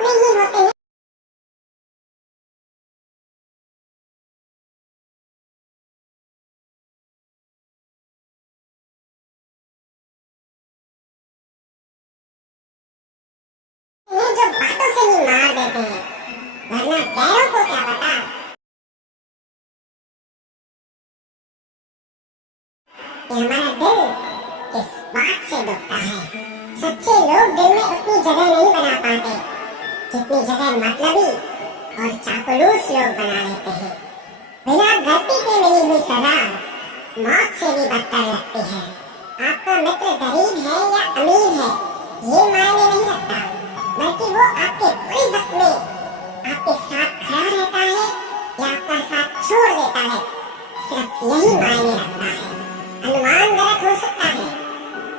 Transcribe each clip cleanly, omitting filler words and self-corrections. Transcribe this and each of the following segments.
अपने ही होते हैं। ये जो बातों से ही मार देते हैं, वरना गैरों को क्या पता। ये हमारा दिल किस बात से दुखता है। सच्चे लोग दिल में उतनी जगह नहीं बना पाते जितनी जगह मतलबी और चापलूस लोग बना लेते हैं। बिना गलती के मिली हुई सजा मौत से भी बदतर लगती है। आपका मित्र गरीब है या अमीर है, ये मायने नहीं रखता, बल्कि वो आपके बुरे वक्त में आपके साथ खड़ा रहता है या आपका साथ छोड़ देता है, सिर्फ यही मायने रखता है। अनुमान गलत हो सकता है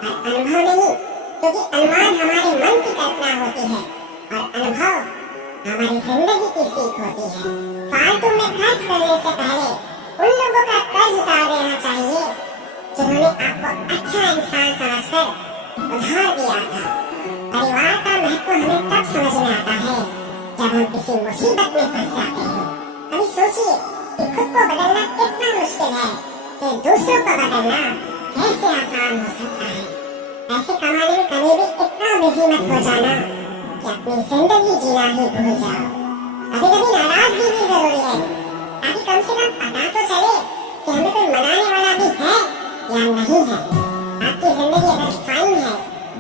पर अनुभव नहीं, क्योंकि अनुमान हमारे मन की कल्पना होती है और अनुभव हमारी जिंदगी की सीख होती है। फालतू में खर्च करने से पहले उन लोगों का कर्ज उतार देना चाहिए जिन्होंने आपको अच्छा इंसान समझकर उधार दिया था। परिवार का महत्व हमें तब समझ में आता है जब हम किसी मुसीबत में फंस जाते हैं। कभी सोचिए कि खुद को बदलना कितना मुश्किल है, फिर दूसरों को बदलना कैसे आसान हो सकता है। पैसे कमाने में कभी भी इतना बिजी मत हो जाना कि अपनी जिंदगी जीना ही भूल जाओ। कभी कभी नाराजगी भी जरूरी है, ताकि कम से कम पता तो चले कि हमें कोई मनाने वाला भी है या नहीं है। आपकी जिंदगी अगर फाइन है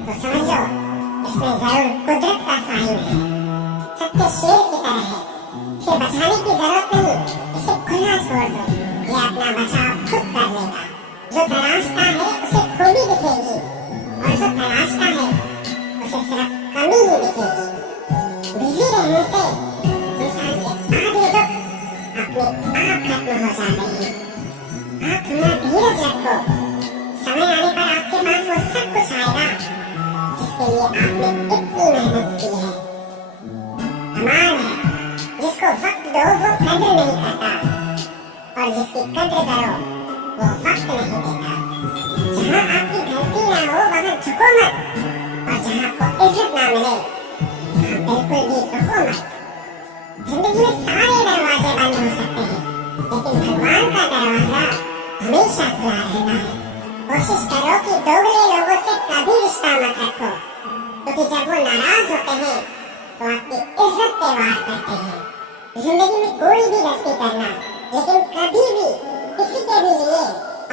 तो समझ लो इसमें जरूर कुदरत का साइन है। सत्य शेर की तरह है, इसे बचाने की जरूरत नहीं, इसे खुला छोड़ दो, ये अपना बचाव खुद कर लेगा। जो तराशता है उसे खूबी दिखेगी और जो तराशता है उसे सिर्फ कमी ही दिखेगी। बिजी रहने से इंसान के आधे दुख अपने आप खत्म हो जाते हैं। आप थोड़ा धीरज रखो, समय आने पर आपके पास वो सब कुछ आएगा जिसके लिए आपने इतनी मेहनत की है। कमाल है, जिसको वक्त दो वो कदर नहीं करता और जिसकी कदर करो वो वक्त नहीं देता। जहाँ आपकी गलती ना हो वहाँ झुको मत, और जहाँ आपको इज्जत ना मिले वहाँ बिल्कुल भी रुको मत। जिंदगी में सारे दरवाजे बंद हो सकते हैं, लेकिन भगवान का दरवाजा हमेशा खुला रहता है। कोशिश करो कि दोगले लोगों से कभी रिश्ता मत रखो, क्योंकि जब वो नाराज होते हैं तो आपकी इज्जत पे वार करते हैं। जिंदगी में कोई भी गलती करना, लेकिन कभी भी किसी के भी लिए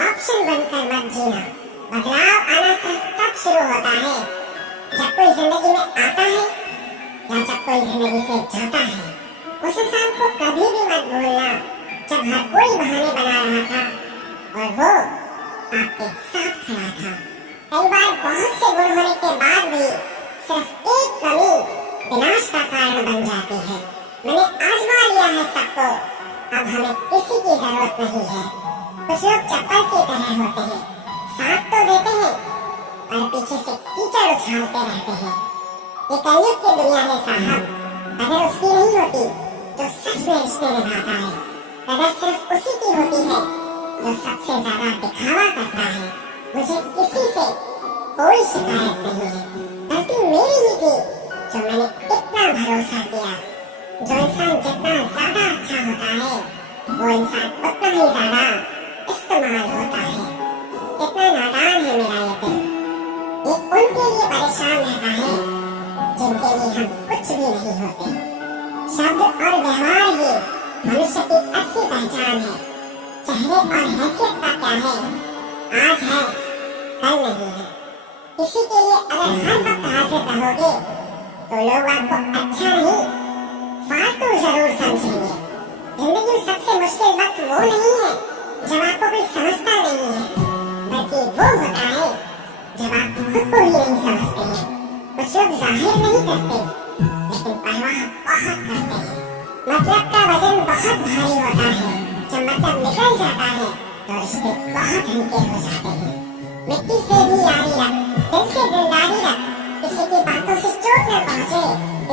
ऑप्शन बनकर मत जीना। बदलाव आना सिर्फ तब शुरू होता है जब कोई जिंदगी में आता है या जब कोई जिंदगी से जाता है। उस इंसान को कभी भी मत भूलना जब हर कोई बहाने बना रहा था और वो आपके साथ खड़ा था। कई बार बहुत से गुण होने के बाद भी सिर्फ एक कमी विनाश का कारण बन जाती है। मैंने आजमा लिया है सबको, अब हमें किसी की जरूरत नहीं है। कुछ लोग चप्पल की तरह होते हैं, साथ तो देते हैं और पीछे से कीचड़ उछालते रहते हैं। ये कलयुग की दुनिया है साहब, अगर उसकी नहीं होती जो सच में रिश्ते निभाता है, अगर सिर्फ उसी की होती है जो सबसे ज्यादा दिखावा करता है। मुझे किसी से कोई शिकायत नहीं है, गलती मेरी ही थी जो मैंने इतना भरोसा किया। जो इंसान जितना ज्यादा अच्छा होता है वो इंसान उतना ही ज्यादा इस्तेमाल होता है। कितना नादान है मेरा ये दिल, ये उनके लिए परेशान रहता है जिनके लिए हम कुछ भी नहीं होते। शब्द और व्यवहार ही मनुष्य की असली पहचान है। चेहरे और हैसियत का क्या है, आज है कल नहीं है। किसी के लिए अगर हर वक्त हाजिर रहोगे तो लोग आपको अच्छा नहीं फालतू जरूर समझेंगे। जिंदगी में सबसे मुश्किल वक्त वो नहीं है जब आपको कोई समझता नहीं है, बल्कि वो होता है जब आप खुद को ही नहीं समझते हैं। कुछ लोग जाहिर नहीं करते लेकिन परवाह बहुत करते हैं। मतलब का वजन बहुत भारी होता है, जब मतलब निकल जाता है तो रिश्ते बहुत हल्के हो जाते हैं। मिट्टी से भी यारी रख, दिल से दिलदारी रख, किसी की बातों से चोट न पहुंचे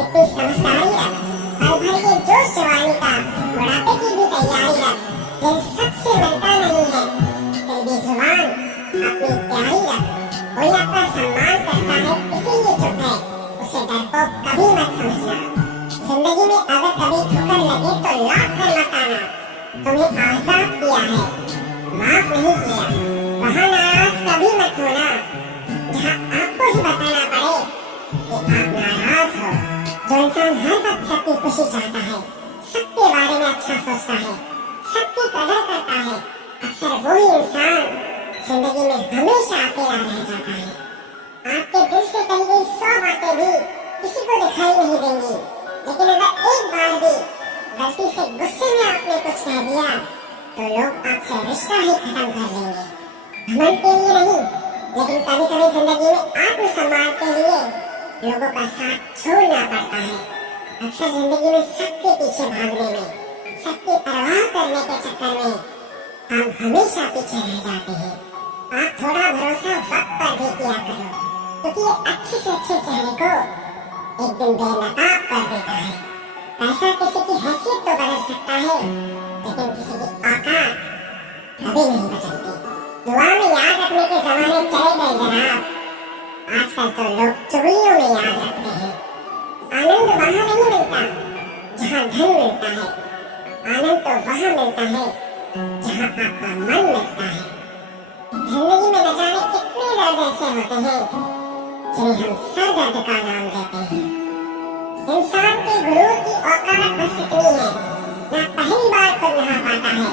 इतनी समझदारी रख। पल भर के जोश जवानी का बुढ़ापे की भी तैयारी रख। दिल सबसे मिलता नहीं है, फिर भी जुबान अपनी प्यारी रख। कोई आपका सम्मान करता है इसीलिए चुप है, उसे डरपोक कभी मत समझना। जिंदगी में अगर कभी ठोकर लगे तो लौट कर मत आना। तुम्हें आजाद किया है, माफ नहीं किया। वहाँ नाराज कभी मत होना जहाँ आपको ही बताना पड़े कि आप नाराज हो। जो इंसान हर वक्त सबकी खुशी चाहता है, सबके बारे में अच्छा सोचता है, सबकी कदर करता है, अक्सर वही इंसान जिंदगी में हमेशा अकेला रह जाता है। आपके दिल से कही गई 100 बातें भी किसी को दिखाई नहीं देंगी, लेकिन अगर एक बार भी गलती से गुस्से में आपने कुछ कह दिया तो लोग आपसे रिश्ता ही खत्म कर लेंगे। घमंड के लिए नहीं, लेकिन कभी कभी जिंदगी में आत्मसम्मान के लिए लोगों का साथ छोड़ना पड़ता है। अक्सर जिंदगी में सबके पीछे भागने में, सबकी परवाह करने के चक्कर में हम हमेशा पीछे रह जाते हैं। आप थोड़ा भरोसा वक्त पर भी किया करो, क्योंकि ये अच्छे से अच्छे चेहरे को एक दिन बेनकाब कर देता है। पैसा किसी की हैसियत तो बदल सकता है, लेकिन किसी की औकात कभी नहीं बदलती। दुआ में याद रखने के जमाने चले गए जनाब, आजकल तो लोग चुगलियों में याद रखते हैं। आनंद वहाँ नहीं मिलता जहाँ धन मिलता है, आनंद तो वहाँ मिलता है जहाँ आपका मन मिलता है। जिंदगी में न जाने कितने दर्द ऐसे होते हैं जिन्हें हम सर दर्द का नाम देते हैं। इंसान के गुरूर की औकात बस इतनी है, ना पहली बार खुद नहा पाता है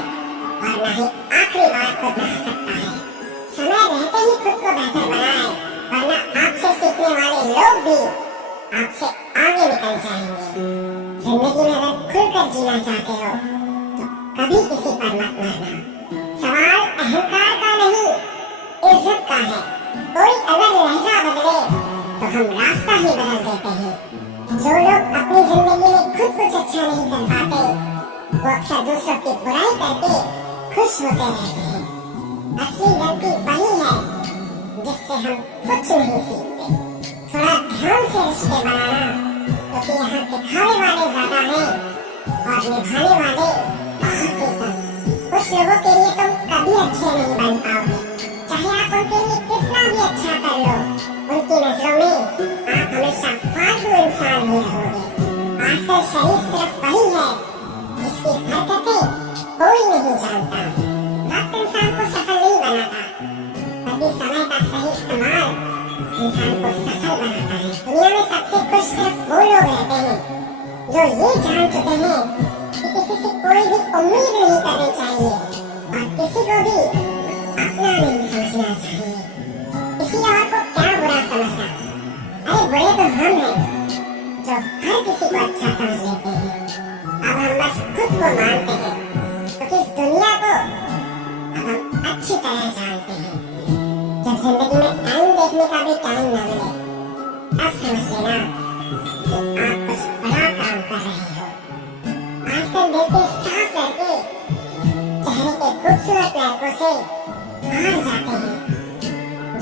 और ना ही आखिरी बार खुद नहा सकता है। समय रहते ही खुद को बेहतर बनाए, वरना आपसे सीखने वाले लोग भी आपसे आगे निकल जाएंगे। जिंदगी में अगर खुलकर जीना चाहते हो तो कभी किसी पर मत मरना। सवाल अहंकार का नहीं, इज्जत का है। कोई अगर लहजा बदले तो हम रास्ता ही बदल देते हैं। जो लोग अपनी जिंदगी में खुद कुछ अच्छा नहीं कर पाते, वो अक्सर दूसरों की बुराई करके खुश होते रहते हैं। असली गलती वही है जिससे हम कुछ नहीं सीखते। थोड़ा ध्यान से रिश्ते बनाना, क्योंकि यहाँ दिखावे वाले ज्यादा हैं और निभाने वाले बहुत ही कम। कुछ लोगों के लिए तुम कभी अच्छे नहीं बन पाओगे, चाहे आप उनके लिए कितना भी अच्छा कर लो। उनकी नजरों में आप हमेशा फालतू इंसान ही रहोगे। आजकल शरीफ सिर्फ वही है जिसकी हरकतें कोई नहीं जानता। वक्त इंसान को सफल नहीं बनाता, बल्कि समय का सही इस्तेमाल इंसान को सफल बनाता है। दुनिया में सबसे खुश सिर्फ वो लोग रहते हैं जो ये जान चुके हैं कि किसी से कोई भी उम्मीद नहीं करनी चाहिए और किसी को भी अपना नहीं समझना चाहिए। किसी और को क्या बुरा समझना, अरे बुरे तो हम हैं जो हर किसी को अच्छा समझ लेते हैं। अब हम बस खुद को मानते हैं, क्योंकि इस दुनिया को अब हम अच्छी तरह जानते हैं। जब जिंदगी में टाइम देखने का भी टाइम न मिले, तब समझ लेना कि आप कुछ बड़ा काम कर रहे हो। आजकल देखते साफ लड़के चेहरे के खूबसूरत लड़कों से हार जाते हैं।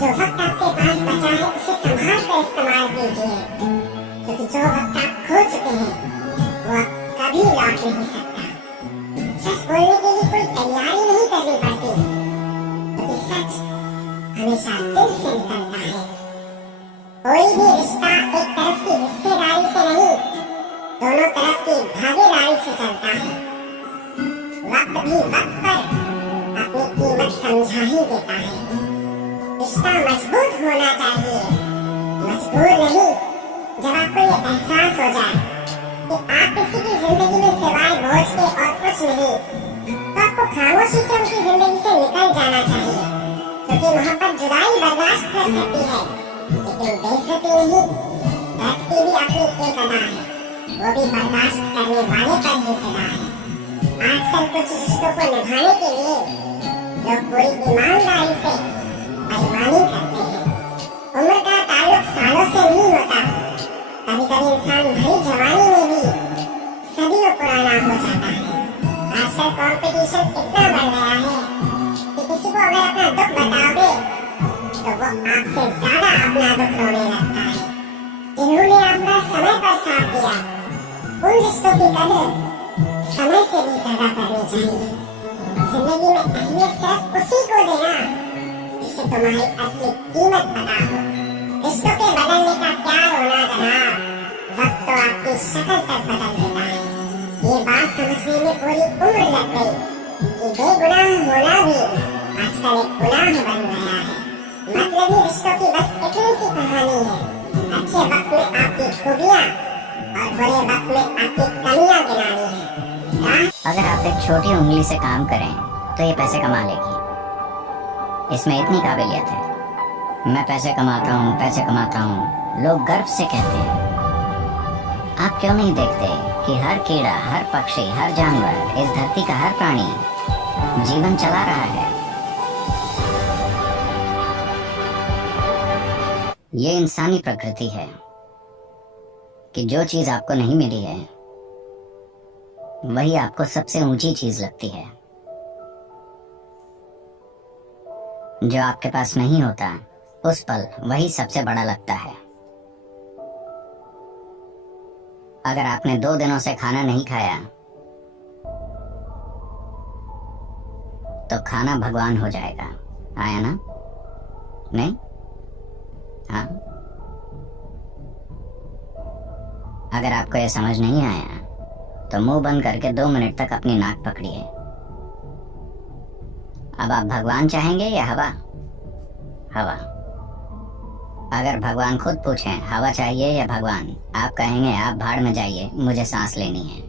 जो वक्त आपके पास बचा है उसे संभाल कर इस्तेमाल कीजिए, क्योंकि जो वक्त आप खो चुके हैं वो अब कभी लौट नहीं सकता। सच बोलने के लिए कोई तैयारी नहीं करनी पड़ती, क्योंकि सच हमेशा दिल से निकलता है। कोई भी रिश्ता एक तरफ की हिस्सेदारी से नहीं, दोनों तरफ की भागीदारी से चलता है। वक्त भी वक्त पर अपनी कीमत समझा ही देता है। रिश्ता मजबूत होना चाहिए, मजबूर नहीं। जब आपको ये एहसास हो जाए कि आप किसी की जिंदगी में सिवाय बोझ के और कुछ नहीं, तो आपको खामोशी से उनकी जिंदगी से निकल जाना चाहिए। क्योंकि मोहब्बत जुदाई बर्दाश्त कर सकती है, लेकिन बेइज्जती नहीं। दर्द की भी अपनी एक अदा है, वो भी बर्दाश्त करने वाले पर ही फिदा है। आजकल कुछ रिश्तों को निभाने के लिए लोग पूरी ईमानदारी से बेईमानी करते हैं। उम्र का ताल्लुक सालों से नहीं होता, कभी कभी इंसान भरी जवानी में भी सदियों पुराना हो जाता है। आजकल कंपटीशन इतना बढ़ गया है कि किसी को अगर अपना दुख बताओगे तो वो आपसे ज्यादा अपना दुख रोने लगता है। जिन्होंने आपका समय पर साथ दिया, उन रिश्तों की कदर समय से भी ज्यादा करनी चाहिए। जिंदगी में अहमियत सिर्फ उसी को देना जिससे तुम्हारी असली कीमत पता हो। रिश्तों के बदलने का क्या रोना जनाब, वक्त तो आपकी अपनी शक्ल तक बदल देता है। ये बात समझने में पूरी उम्र लग गई कि बेगुनाह होना भी आजकल एक गुनाह बन गया है। मतलबी रिश्तों की बस इतनी सी कहानी है। अच्छे वक्त में आपकी खूबियाँ और बुरे वक्त में आपकी कमियाँ गिनानी है। अगर आप एक छोटी उंगली से काम करें तो ये पैसे कमा लेगी। इसमें इतनी काबिलियत है। मैं पैसे कमाता हूँ, पैसे कमाता हूँ, लोग गर्व से कहते हैं। आप क्यों नहीं देखते कि हर कीड़ा, हर पक्षी, हर जानवर, इस धरती का हर प्राणी जीवन चला रहा है। ये इंसानी प्रकृति है कि जो चीज आपको नहीं मिली है वही आपको सबसे ऊंची चीज लगती है। जो आपके पास नहीं होता उस पल वही सबसे बड़ा लगता है। अगर आपने 2 दिनों से खाना नहीं खाया तो खाना भगवान हो जाएगा। आया ना? नहीं? हाँ। अगर आपको यह समझ नहीं आया तो मुंह बंद करके 2 मिनट तक अपनी नाक पकड़िए। अब आप भगवान चाहेंगे या हवा? हवा। अगर भगवान खुद पूछें हवा चाहिए या भगवान, आप कहेंगे आप भाड़ में जाइए, मुझे सांस लेनी है।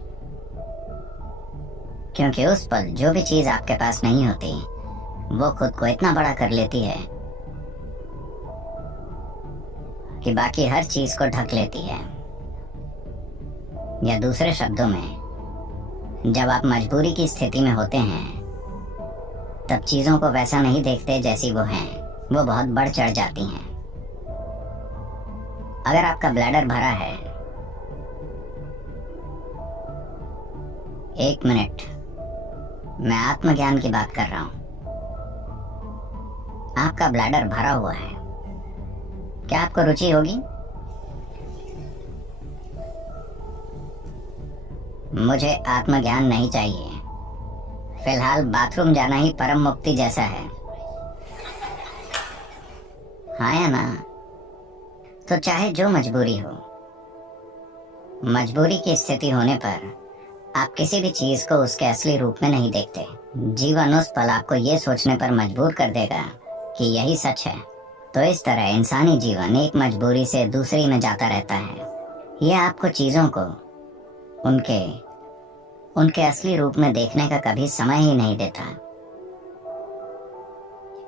क्योंकि उस पल जो भी चीज आपके पास नहीं होती वो खुद को इतना बड़ा कर लेती है कि बाकी हर चीज को ढक लेती है। या दूसरे शब्दों में, जब आप मजबूरी की स्थिति में होते हैं तब चीजों को वैसा नहीं देखते जैसी वो हैं, वो बहुत बढ़ चढ़ जाती हैं। अगर आपका ब्लैडर भरा है, 1 मिनट, मैं आत्मज्ञान की बात कर रहा हूं। आपका ब्लैडर भरा हुआ है, क्या आपको रुचि होगी? मुझे आत्मज्ञान नहीं चाहिए। फिलहाल बाथरूम जाना ही परम मुक्ति जैसा है। हाँ या ना? तो चाहे जो मजबूरी हो, मजबूरी की स्थिति होने पर आप किसी भी चीज को उसके असली रूप में नहीं देखते। जीवन उस पल आपको ये सोचने पर मजबूर कर देगा कि यही सच है। तो इस तरह इंसानी जीवन एक मजबूरी से दूसरी में जाता रहता है। यह आपको चीजों को उनके असली रूप में देखने का कभी समय ही नहीं देता।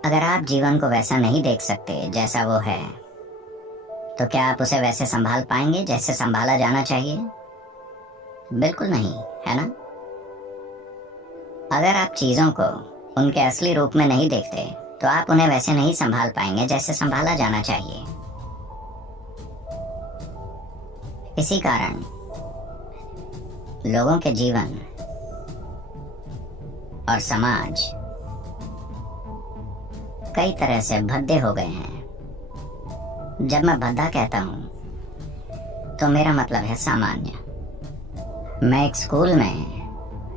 अगर आप जीवन को वैसा नहीं देख सकते जैसा वो है, तो क्या आप उसे वैसे संभाल पाएंगे जैसे संभाला जाना चाहिए? बिल्कुल नहीं, है ना? अगर आप चीजों को उनके असली रूप में नहीं देखते तो आप उन्हें वैसे नहीं संभाल पाएंगे जैसे संभाला जाना चाहिए। इसी कारण लोगों के जीवन और समाज कई तरह से भद्दे हो गए हैं। जब मैं भद्दा कहता हूं तो मेरा मतलब है सामान्य। मैं एक स्कूल में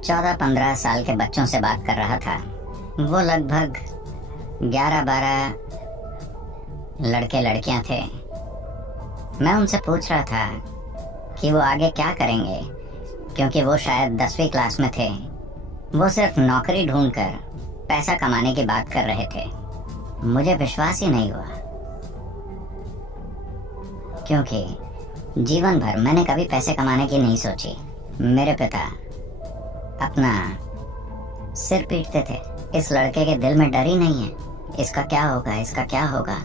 14-15 साल के बच्चों से बात कर रहा था। वो लगभग 11-12 लड़के लड़कियां थे। मैं उनसे पूछ रहा था कि वो आगे क्या करेंगे, क्योंकि वो शायद 10वीं क्लास में थे। वो सिर्फ नौकरी ढूंढकर पैसा कमाने की बात कर रहे थे। मुझे विश्वास ही नहीं हुआ, क्योंकि जीवन भर मैंने कभी पैसे कमाने की नहीं सोची। मेरे पिता अपना सिर पीटते थे, इस लड़के के दिल में डर ही नहीं है, इसका क्या होगा, इसका क्या होगा।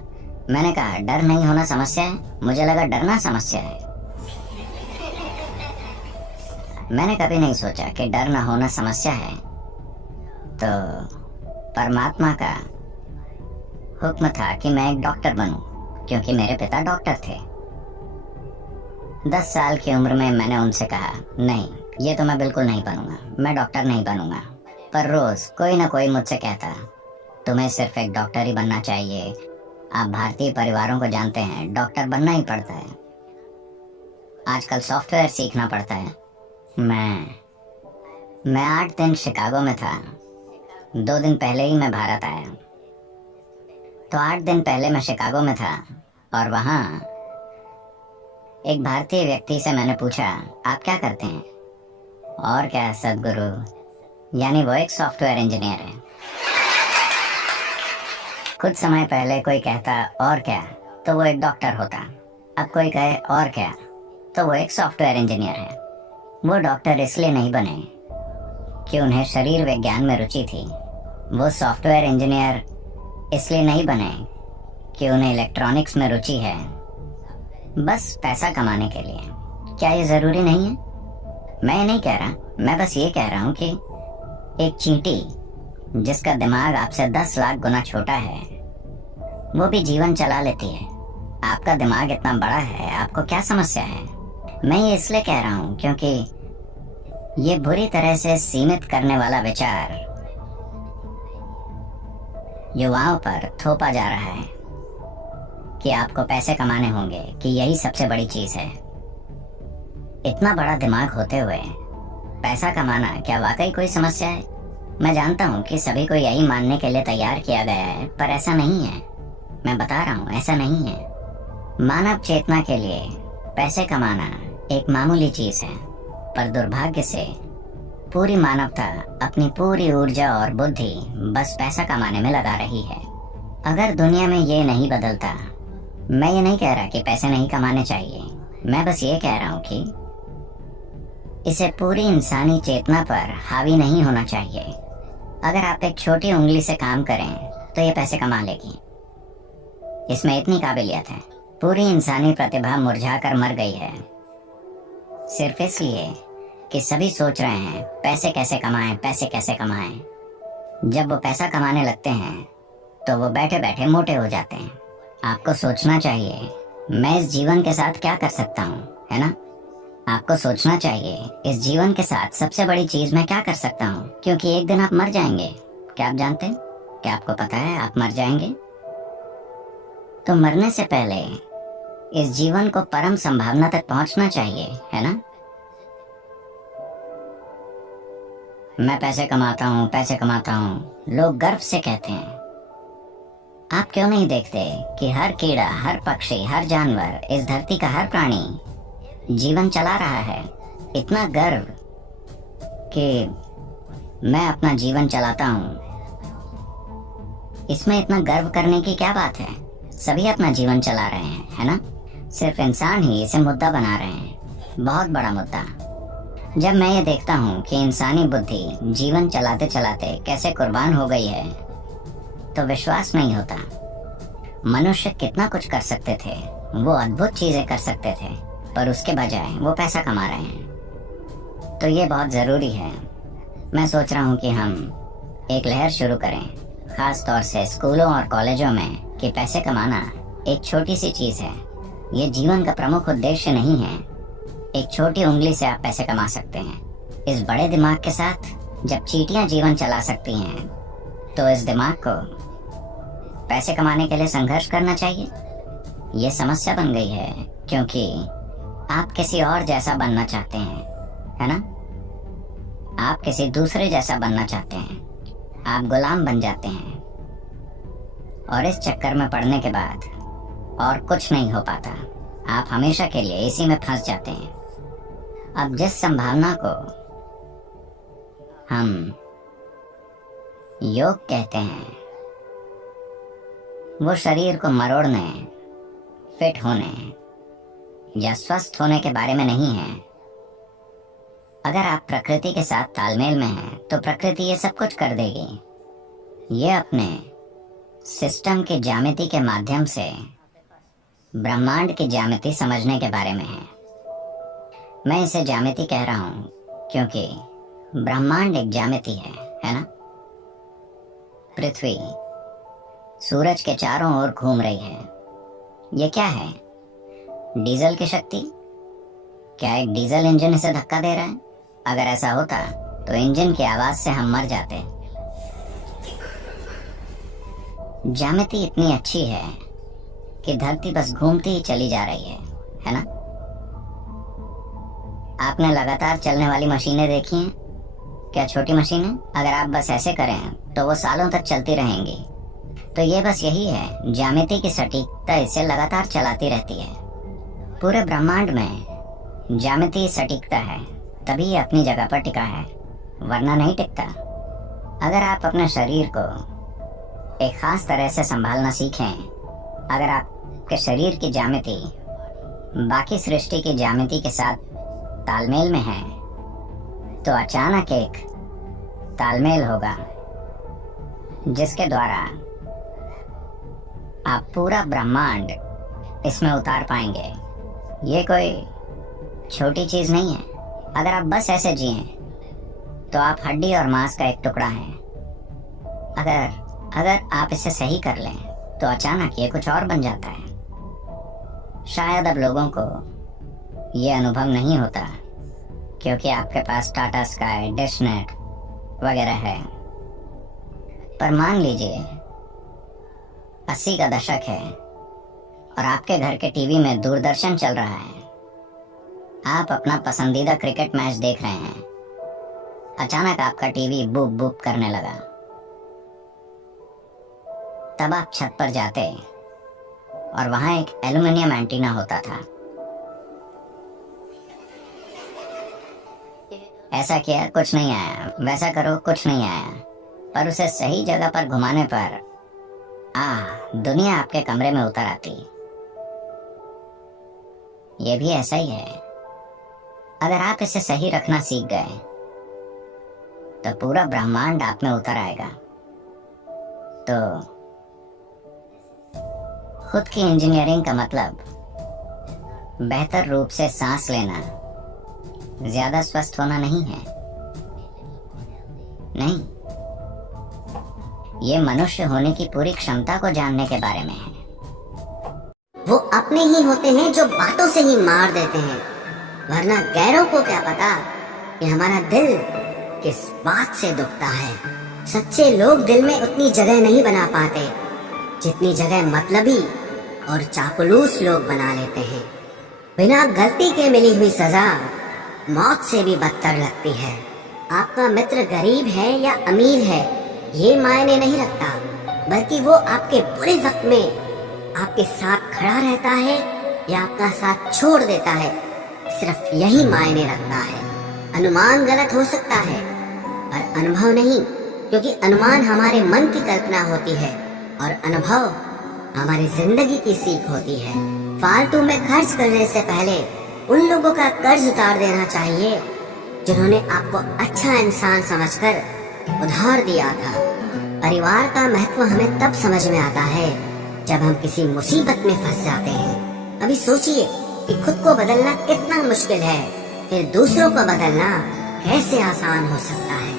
मैंने कहा डर नहीं होना समस्या है? मुझे लगा डरना समस्या है। मैंने कभी नहीं सोचा कि डर न होना समस्या है। तो परमात्मा का हुक्म था कि मैं एक डॉक्टर बनूं, क्योंकि मेरे पिता डॉक्टर थे। 10 साल की उम्र में मैंने उनसे कहा, नहीं, ये तो मैं बिल्कुल नहीं बनूंगा, मैं डॉक्टर नहीं बनूंगा। पर रोज कोई ना कोई मुझसे कहता, तुम्हें सिर्फ एक डॉक्टर ही बनना चाहिए। आप भारतीय परिवारों को जानते हैं, डॉक्टर बनना ही पड़ता है। आजकल सॉफ्टवेयर सीखना पड़ता है। मैं 8 दिन शिकागो में था। 2 दिन पहले ही मैं भारत आया। तो 8 दिन पहले मैं शिकागो में था और वहाँ एक भारतीय व्यक्ति से मैंने पूछा, आप क्या करते हैं? और क्या सदगुरु, यानी वो एक सॉफ्टवेयर इंजीनियर है। कुछ समय पहले कोई कहता और क्या, तो वो एक डॉक्टर होता। अब कोई कहे और क्या, तो वो एक सॉफ्टवेयर इंजीनियर है। वो डॉक्टर इसलिए नहीं बने कि उन्हें शरीर विज्ञान में रुचि थी। वो सॉफ्टवेयर इंजीनियर इसलिए नहीं बने कि उन्हें इलेक्ट्रॉनिक्स में रुचि है, बस पैसा कमाने के लिए। क्या ये जरूरी नहीं है? मैं ये नहीं कह रहा, मैं बस ये कह रहा हूँ कि एक चींटी जिसका दिमाग आपसे 10 लाख गुना छोटा है, वो भी जीवन चला लेती है। आपका दिमाग इतना बड़ा है, आपको क्या समस्या है? मैं ये इसलिए कह रहा हूँ क्योंकि ये बुरी तरह से सीमित करने वाला विचार युवाओं पर थोपा जा रहा है कि आपको पैसे कमाने होंगे, कि यही सबसे बड़ी चीज है। इतना बड़ा दिमाग होते हुए पैसा कमाना क्या वाकई कोई समस्या है? मैं जानता हूँ कि सभी को यही मानने के लिए तैयार किया गया है, पर ऐसा नहीं है। मैं बता रहा हूँ, ऐसा नहीं है। मानव चेतना के लिए पैसे कमाना एक मामूली चीज है, पर दुर्भाग्य से पूरी मानवता अपनी पूरी ऊर्जा और बुद्धि बस पैसा कमाने में लगा रही है। अगर दुनिया में ये नहीं बदलता, मैं ये नहीं कह रहा कि पैसे नहीं कमाने चाहिए, मैं बस ये कह रहा हूँ कि इसे पूरी इंसानी चेतना पर हावी नहीं होना चाहिए। अगर आप एक छोटी उंगली से काम करें तो ये पैसे कमा लेगी। इसमें इतनी काबिलियत है। पूरी इंसानी प्रतिभा मुरझाकर मर गई है, सिर्फ इसलिए कि सभी सोच रहे हैं पैसे कैसे कमाएं, पैसे कैसे कमाएं। जब वो पैसा कमाने लगते हैं तो वो बैठे बैठे मोटे हो जाते हैं। आपको सोचना चाहिए, मैं इस जीवन के साथ क्या कर सकता हूँ, है ना? आपको सोचना चाहिए, इस जीवन के साथ सबसे बड़ी चीज मैं क्या कर सकता हूँ, क्योंकि एक दिन आप मर जाएंगे। क्या आप जानते हैं? क्या आपको पता है आप मर जाएंगे? तो मरने से पहले इस जीवन को परम संभावना तक पहुंचना चाहिए, है ना? मैं पैसे कमाता हूँ, पैसे कमाता हूँ, लोग गर्व से कहते हैं। आप क्यों नहीं देखते कि हर कीड़ा, हर पक्षी, हर जानवर, इस धरती का हर प्राणी जीवन चला रहा है? इतना गर्व कि मैं अपना जीवन चलाता हूँ, इसमें इतना गर्व करने की क्या बात है? सभी अपना जीवन चला रहे हैं, है ना? सिर्फ इंसान ही इसे मुद्दा बना रहे हैं, बहुत बड़ा मुद्दा। जब मैं ये देखता हूँ कि इंसानी बुद्धि जीवन चलाते चलाते कैसे कुर्बान हो गई है, तो विश्वास नहीं होता। मनुष्य कितना कुछ कर सकते थे, वो अद्भुत चीजें कर सकते थे, पर उसके बजाय वो पैसा कमा रहे हैं। तो ये बहुत जरूरी है। मैं सोच रहा हूँ कि हम एक लहर शुरू करें, खास तौर से स्कूलों और कॉलेजों में, कि पैसे कमाना एक छोटी सी चीज है। ये जीवन का प्रमुख उद्देश्य नहीं है। एक छोटी उंगली से आप पैसे कमा सकते हैं। इस बड़े दिमाग के साथ जब चींटियां जीवन चला सकती हैं, तो इस दिमाग को पैसे कमाने के लिए संघर्ष करना चाहिए। ये समस्या बन गई है क्योंकि आप किसी और जैसा बनना चाहते हैं, है ना? आप किसी दूसरे जैसा बनना चाहते हैं, आप गुलाम बन जाते हैं, और इस चक्कर में पड़ने के बाद और कुछ नहीं हो पाता। आप हमेशा के लिए इसी में फंस जाते हैं। अब जिस संभावना को हम योग कहते हैं, वो शरीर को मरोड़ने, फिट होने या स्वस्थ होने के बारे में नहीं है। अगर आप प्रकृति के साथ तालमेल में हैं, तो प्रकृति ये सब कुछ कर देगी। ये अपने सिस्टम की ज्यामिति के माध्यम से ब्रह्मांड की ज्यामिति समझने के बारे में है। मैं इसे ज्यामिति कह रहा हूं क्योंकि ब्रह्मांड एक ज्यामिति है ना? पृथ्वी सूरज के चारों ओर घूम रही है। ये क्या है? डीजल की शक्ति? क्या एक डीजल इंजन इसे धक्का दे रहा है? अगर ऐसा होता तो इंजन की आवाज से हम मर जाते। ज्यामिति इतनी अच्छी है कि धरती बस घूमती ही चली जा रही है ना? आपने लगातार चलने वाली मशीनें देखी हैं? क्या छोटी मशीनें? अगर आप बस ऐसे करें तो वो सालों तक चलती रहेंगी। तो ये बस यही है, ज्यामिति की सटीकता इसे लगातार चलाती रहती है। पूरे ब्रह्मांड में ज्यामितीय सटीकता है, तभी ये अपनी जगह पर टिका है, वरना नहीं टिकता। अगर आप अपने शरीर को एक खास तरह से संभालना सीखें, अगर आपके शरीर की ज्यामिति बाकी सृष्टि की ज्यामिति के साथ तालमेल में है, तो अचानक एक तालमेल होगा जिसके द्वारा आप पूरा ब्रह्मांड इसमें उतार पाएंगे। ये कोई छोटी चीज नहीं है। अगर आप बस ऐसे जिए तो आप हड्डी और मांस का एक टुकड़ा हैं। अगर आप इसे सही कर लें तो अचानक ये कुछ और बन जाता है। शायद अब लोगों को ये अनुभव नहीं होता क्योंकि आपके पास टाटा स्काई, डिश नेट वगैरह है। पर मान लीजिए 80 का दशक है और आपके घर के टीवी में दूरदर्शन चल रहा है। आप अपना पसंदीदा क्रिकेट मैच देख रहे हैं। अचानक आपका टीवी बूप बूप करने लगा। तब आप छत पर जाते और वहां एक एल्युमिनियम एंटीना होता था। ऐसा किया, कुछ नहीं आया, वैसा करो, कुछ नहीं आया। पर उसे सही जगह पर घुमाने पर दुनिया आपके कमरे में उतर आती। यह भी ऐसा ही है। अगर आप इसे सही रखना सीख गए तो पूरा ब्रह्मांड आप में उतर आएगा। तो खुद की इंजीनियरिंग का मतलब बेहतर रूप से सांस लेना, ज्यादा स्वस्थ होना नहीं है। नहीं, ये मनुष्य होने की पूरी क्षमता को जानने के बारे में है। वो अपने ही होते हैं जो बातों से ही मार देते हैं, वरना गैरों को क्या पता कि हमारा दिल किस बात से दुखता है। सच्चे लोग दिल में उतनी जगह नहीं बना पाते जितनी जगह मतलबी और चापलूस लोग बना लेते हैं। बिना गलती के मिली हुई सजा मौत से भी बदतर लगती है। आपका मित्र गरीब है या अमीर है ये मायने नहीं रखता, बल्कि वो आपके बुरे वक्त में आपके साथ खड़ा रहता है या आपका साथ छोड़ देता है, सिर्फ यही मायने रखता है। अनुमान गलत हो सकता है पर अनुभव नहीं, क्योंकि अनुमान हमारे मन की कल्पना होती है और अनुभव हमारी जिंदगी की सीख होती है। फालतू में खर्च करने से पहले उन लोगों का कर्ज उतार देना चाहिए जिन्होंने आपको अच्छा इंसान समझकर उधार दिया था। परिवार का महत्व हमें तब समझ में आता है जब हम किसी मुसीबत में फंस जाते हैं। अभी सोचिए कि खुद को बदलना कितना मुश्किल है, फिर दूसरों को बदलना कैसे आसान हो सकता है।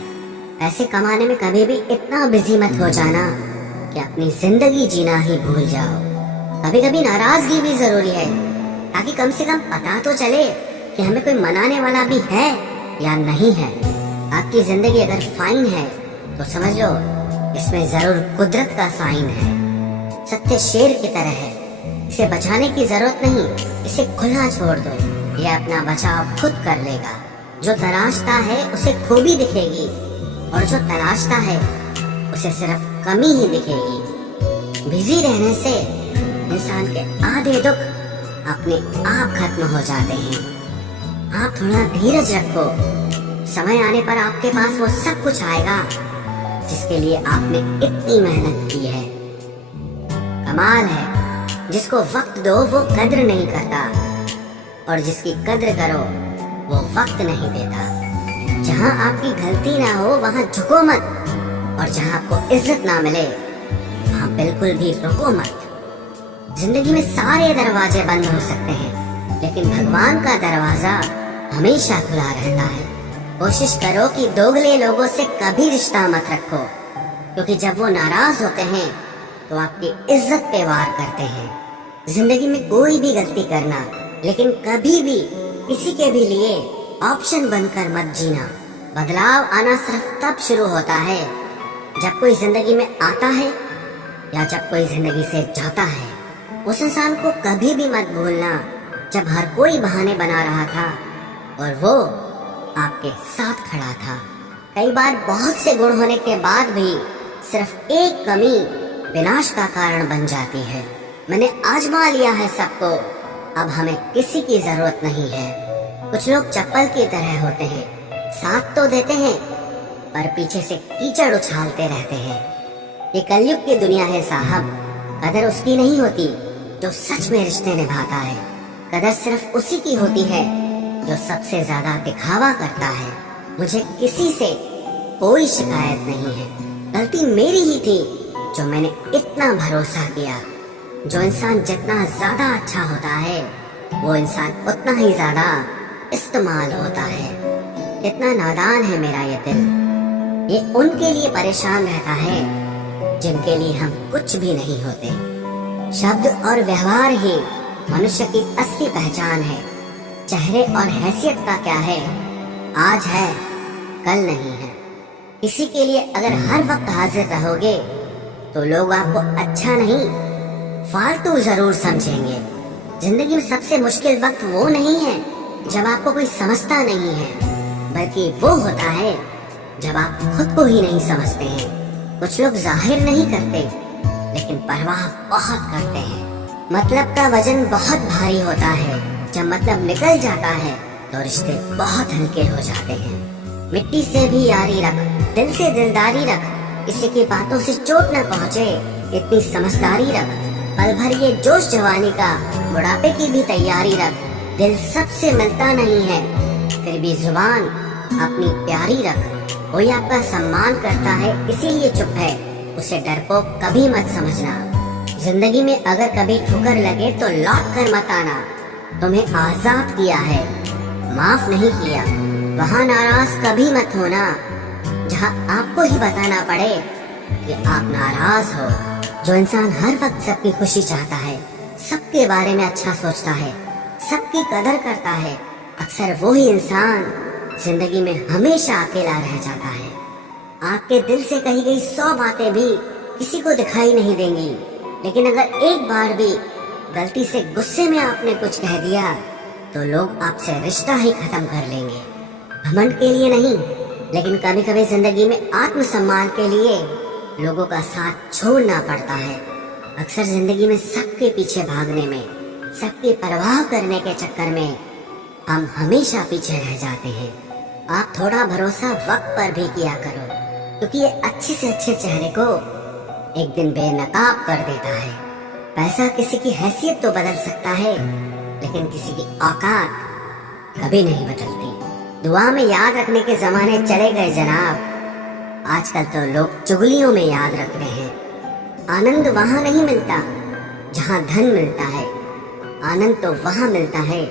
पैसे कमाने में कभी भी इतना बिजी मत हो जाना कि अपनी जिंदगी जीना ही भूल जाओ। कभी कभी नाराजगी भी जरूरी है, ताकि कम से कम पता तो चले कि हमें कोई मनाने वाला भी है या नहीं है। आपकी जिंदगी अगर फाइन है तो समझ लो इसमें जरूर कुदरत का साइन है। सत्य शेर की तरह है, इसे बचाने की जरूरत नहीं, इसे खुला छोड़ दो, ये अपना बचाव खुद कर लेगा। जो तलाशता है उसे खूबी दिखेगी और जो तलाशता है उसे सिर्फ कमी ही दिखेगी। बिजी रहने से इंसान के आधे दुख अपने आप खत्म हो जाते हैं। आप थोड़ा धीरज रखो, समय आने पर आपके पास वो सब कुछ आएगा जिसके लिए आपने इतनी मेहनत की है। कमाल है, जिसको वक्त दो वो कद्र नहीं करता और जिसकी कद्र करो वो वक्त नहीं देता। जहाँ आपकी गलती ना हो वहाँ झुको मत, और जहाँ आपको इज्जत ना मिले वहाँ बिल्कुल भी रुको मत। जिंदगी में सारे दरवाजे बंद हो सकते हैं, लेकिन भगवान का दरवाजा हमेशा खुला रहता है। कोशिश करो कि दोगले लोगों से कभी रिश्ता मत रखो, क्योंकि जब वो नाराज होते हैं तो आपकी इज्जत पे वार करते हैं। जिंदगी में कोई भी गलती करना, लेकिन कभी भी किसी के भी लिए ऑप्शन बनकर मत जीना। बदलाव आना सिर्फ तब शुरू होता है जब कोई जिंदगी में आता है या जब कोई जिंदगी से जाता है। उस इंसान को कभी भी मत भूलना जब हर कोई बहाने बना रहा था और वो आपके साथ खड़ा था। कई बार बहुत से गुण होने के बाद भी सिर्फ एक कमी विनाश का कारण बन जाती है। मैंने आजमा लिया है सबको, अब हमें किसी की जरूरत नहीं है। कुछ लोग चप्पल की तरह होते हैं, साथ तो देते हैं पर पीछे से कीचड़ उछालते रहते हैं। ये कलयुग की दुनिया है साहब। कदर उसकी नहीं होती जो सच में रिश्ते निभाता है। कदर सिर्फ उसी की होती है जो सबसे ज्यादा दिखावा करता है। मुझे किसी से कोई शिकायत नहीं है। गलती मेरी ही थी जो मैंने इतना भरोसा किया। जो इंसान जितना ज्यादा अच्छा होता है वो इंसान उतना ही ज्यादा इस्तेमाल होता है। कितना नादान है मेरा ये दिल। ये उनके लिए परेशान रहता है जिनके लिए हम कुछ भी नहीं होते। शब्द और व्यवहार ही मनुष्य की असली पहचान है। चेहरे और हैसियत का क्या है, आज है कल नहीं है। किसी के लिए अगर हर वक्त हाजिर रहोगे तो लोग आपको अच्छा नहीं फालतू जरूर समझेंगे। जिंदगी में सबसे मुश्किल वक्त वो नहीं है जब आपको कोई समझता नहीं है, बल्कि वो होता है जब आप खुद को ही नहीं समझते हैं। कुछ लोग जाहिर नहीं करते लेकिन परवाह बहुत करते हैं। मतलब का वजन बहुत भारी होता है। जब मतलब निकल जाता है तो रिश्ते बहुत हल्के हो जाते हैं। मिट्टी से भी यारी रख, दिल से दिलदारी रख, किसी की बातों से चोट न पहुँचे इतनी समझदारी रख। पल भर ये जोश जवानी का, बुढ़ापे की भी तैयारी रख। दिल सबसे मिलता नहीं है फिर भी जुबान अपनी प्यारी रख। कोई आपका सम्मान करता है इसीलिए चुप है, उसे डरपोक कभी मत समझना। जिंदगी में अगर कभी ठुकर लगे तो लौट कर मत आना। तुम्हें आजाद किया है, माफ नहीं किया। वहाँ नाराज कभी मत होना जहाँ आपको ही बताना पड़े कि आप नाराज हो। जो इंसान हर वक्त सबकी खुशी चाहता है, सबके बारे में अच्छा सोचता है, सबकी कदर करता है, अक्सर वो ही इंसान जिंदगी में हमेशा अकेला रह जाता है। आपके दिल से कही गई 100 बातें भी किसी को दिखाई नहीं देंगी, लेकिन अगर एक बार भी गलती से गुस्से में आपने कुछ कह दिया तो लोग आपसे रिश्ता ही खत्म कर लेंगे। घमंड के लिए नहीं, लेकिन कभी कभी जिंदगी में आत्मसम्मान के लिए लोगों का साथ छोड़ना पड़ता है। अक्सर जिंदगी में सबके पीछे भागने में, सबकी परवाह करने के चक्कर में हम हमेशा पीछे रह जाते हैं। आप थोड़ा भरोसा वक्त पर भी किया करो, क्योंकि ये अच्छे से अच्छे चेहरे को एक दिन बेनकाब कर देता है। पैसा किसी की हैसियत तो बदल सकता है, लेकिन किसी की औकात कभी नहीं बदलती। दुआ में याद रखने के जमाने चले गए जनाब। आजकल तो लोग चुगलियों में याद रखते हैं। आनंद वहाँ नहीं मिलता जहाँ धन मिलता है, आनंद तो वहाँ मिलता है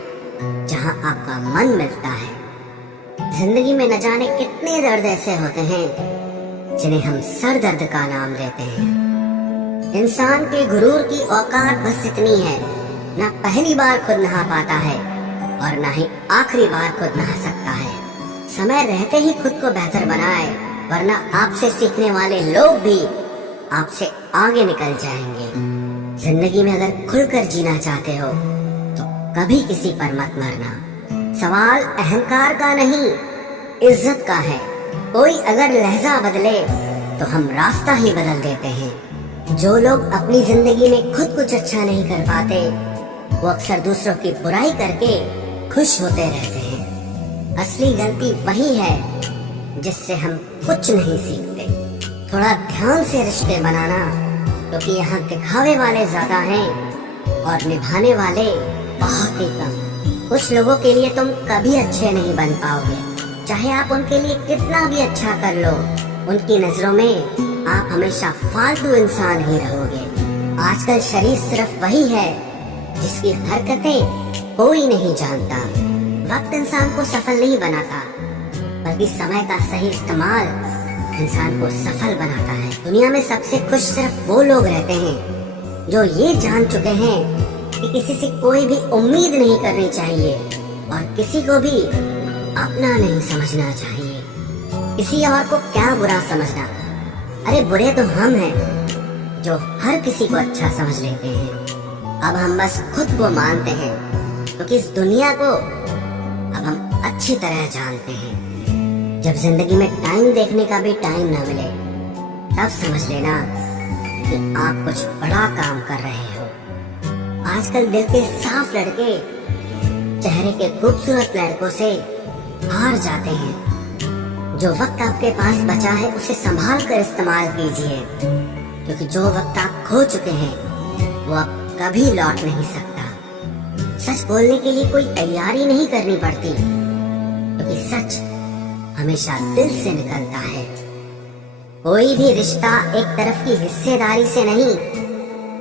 जहाँ आपका मन मिलता है। जिंदगी में न जाने कितने दर्द ऐसे होते हैं जिन्हें हम सर दर्द का नाम देते हैं। इंसान के गुरूर की औकात बस इतनी है, न पहली बार खुद नहा पाता है और न ही आखिरी बार खुद नहा सकता है। समय रहते ही खुद को बेहतर बनाए, वरना आपसे सीखने वाले लोग भी आपसे आगे निकल जाएंगे। जिंदगी में अगर खुलकर जीना चाहते हो तो कभी किसी पर मत मरना। सवाल अहंकार का नहीं, इज्जत का है। कोई अगर लहजा बदले तो हम रास्ता ही बदल देते हैं। जो लोग अपनी जिंदगी में खुद कुछ अच्छा नहीं कर पाते, वो अक्सर दूसरों की बुराई करके खुश होते रहते हैं। असली गलती वही है जिससे हम कुछ नहीं सीखते। थोड़ा ध्यान से रिश्ते बनाना, क्योंकि यहाँ दिखावे वाले ज्यादा हैं और निभाने वाले बहुत ही कम। कुछ लोगों के लिए तुम कभी अच्छे नहीं बन पाओगे, चाहे आप उनके लिए कितना भी अच्छा कर लो। उनकी नजरों में आप हमेशा फालतू इंसान ही रहोगे। आजकल शरीर सिर्फ वही है जिसकी हरकतें कोई नहीं जानता। वक्त इंसान को सफल नहीं बनाता, बल्कि समय का सही इस्तेमाल इंसान को सफल बनाता है। दुनिया में सबसे खुश सिर्फ वो लोग रहते हैं जो ये जान चुके हैं कि किसी से कोई भी उम्मीद नहीं करनी चाहिए और किसी को भी अपना नहीं समझना चाहिए। किसी और को क्या बुरा समझना, अरे बुरे तो हम हैं जो हर किसी को अच्छा समझ लेते हैं। अब हम बस खुद को मानते हैं, क्योंकि इस दुनिया को अब हम अच्छी तरह जानते हैं। जब जिंदगी में टाइम देखने का भी टाइम न मिले, तब समझ लेना कि आप कुछ बड़ा काम कर रहे हो। आजकल दिल के साफ लड़के चेहरे के खूबसूरत लड़कों से हार जाते हैं। जो वक्त आपके पास बचा है उसे संभाल कर इस्तेमाल कीजिए, क्योंकि जो वक्त आप खो चुके हैं वो अब कभी लौट नहीं सकता। सच बोलने के लिए कोई तैयारी नहीं करनी पड़ती, क्योंकि सच हमेशा दिल से निकलता है। कोई भी रिश्ता एक तरफ की हिस्सेदारी से नहीं,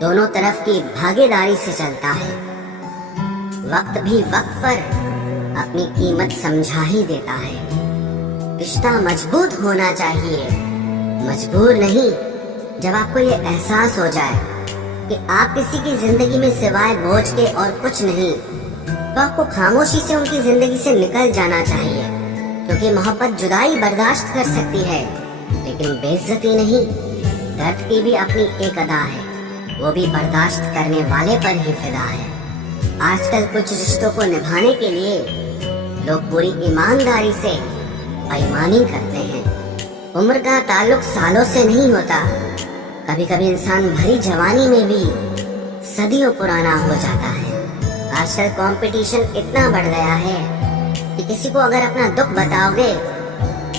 दोनों तरफ की भागीदारी से चलता है। वक्त भी वक्त पर अपनी कीमत समझा ही देता है। रिश्ता मजबूत होना चाहिए, मजबूर नहीं। जब आपको ये एहसास हो जाए कि आप किसी की जिंदगी में सिवाय बोझ के और कुछ नहीं, तो आपको खामोशी से उनकी जिंदगी से निकल जाना चाहिए, क्योंकि मोहब्बत जुदाई बर्दाश्त कर सकती है लेकिन बेइज्जती नहीं। दर्द की भी अपनी एक अदा है, वो भी बर्दाश्त करने वाले पर ही फिदा है। आजकल कुछ रिश्तों को निभाने के लिए लोग पूरी ईमानदारी से बेईमानी करते हैं। उम्र का ताल्लुक सालों से नहीं होता, कभी कभी इंसान भरी जवानी में भी सदियों पुराना हो जाता है। आजकल कंपटीशन इतना बढ़ गया है कि किसी को अगर अपना दुख बताओगे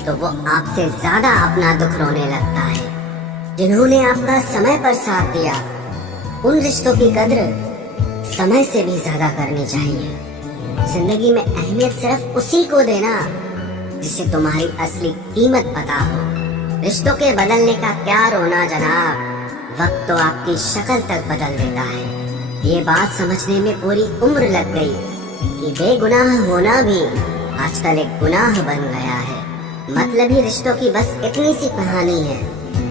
तो वो आपसे ज्यादा अपना दुख रोने लगता है। जिन्होंने आपका समय पर साथ दिया, उन रिश्तों की कद्र समय से भी ज्यादा करनी चाहिए। जिंदगी में अहमियत सिर्फ उसी को देना जिसे तुम्हारी असली कीमत पता हो। रिश्तों के बदलने का क्या रोना जनाब, वक्त तो आपकी शक्ल तक बदल देता है। ये बात समझने में पूरी उम्र लग गई कि बेगुनाह होना भी आजकल एक गुनाह बन गया है। मतलबी रिश्तों की बस इतनी सी कहानी है।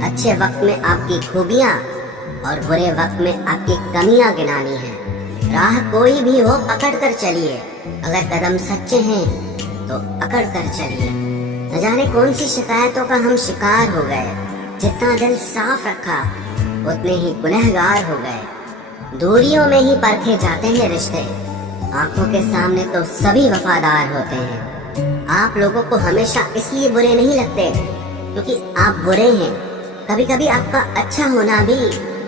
अच्छे वक्त में आपकी खूबियाँ और बुरे वक्त में आपकी कमियां गिनानी है। राह कोई भी हो पकड़ कर चलिए, अगर कदम सच्चे हैं तो अकड़ कर चलिए। न जाने कौन सी शिकायतों का हम शिकार हो गए। जितना दिल साफ रखा उतने ही गुनहगार हो गए। दूरियों में ही परखे जाते हैं रिश्ते, आंखों के सामने तो सभी वफादार होते हैं। आप लोगों को हमेशा इसलिए बुरे नहीं लगते क्योंकि आप बुरे हैं। कभी कभी आपका अच्छा होना भी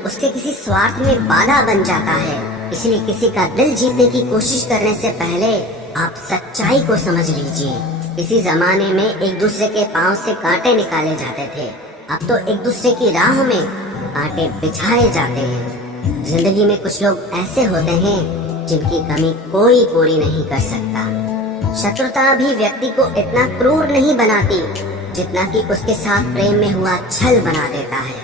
उसके किसी स्वार्थ में बाधा बन जाता है। इसलिए किसी का दिल जीतने की कोशिश करने से पहले आप सच्चाई को समझ लीजिए। इसी जमाने में एक दूसरे के पांव से कांटे निकाले जाते थे, अब तो एक दूसरे की राह में कांटे बिछाए जाते हैं। जिंदगी में कुछ लोग ऐसे होते हैं जिनकी कमी कोई पूरी नहीं कर सकता। शत्रुता भी व्यक्ति को इतना क्रूर नहीं बनाती जितना कि उसके साथ प्रेम में हुआ छल बना देता है।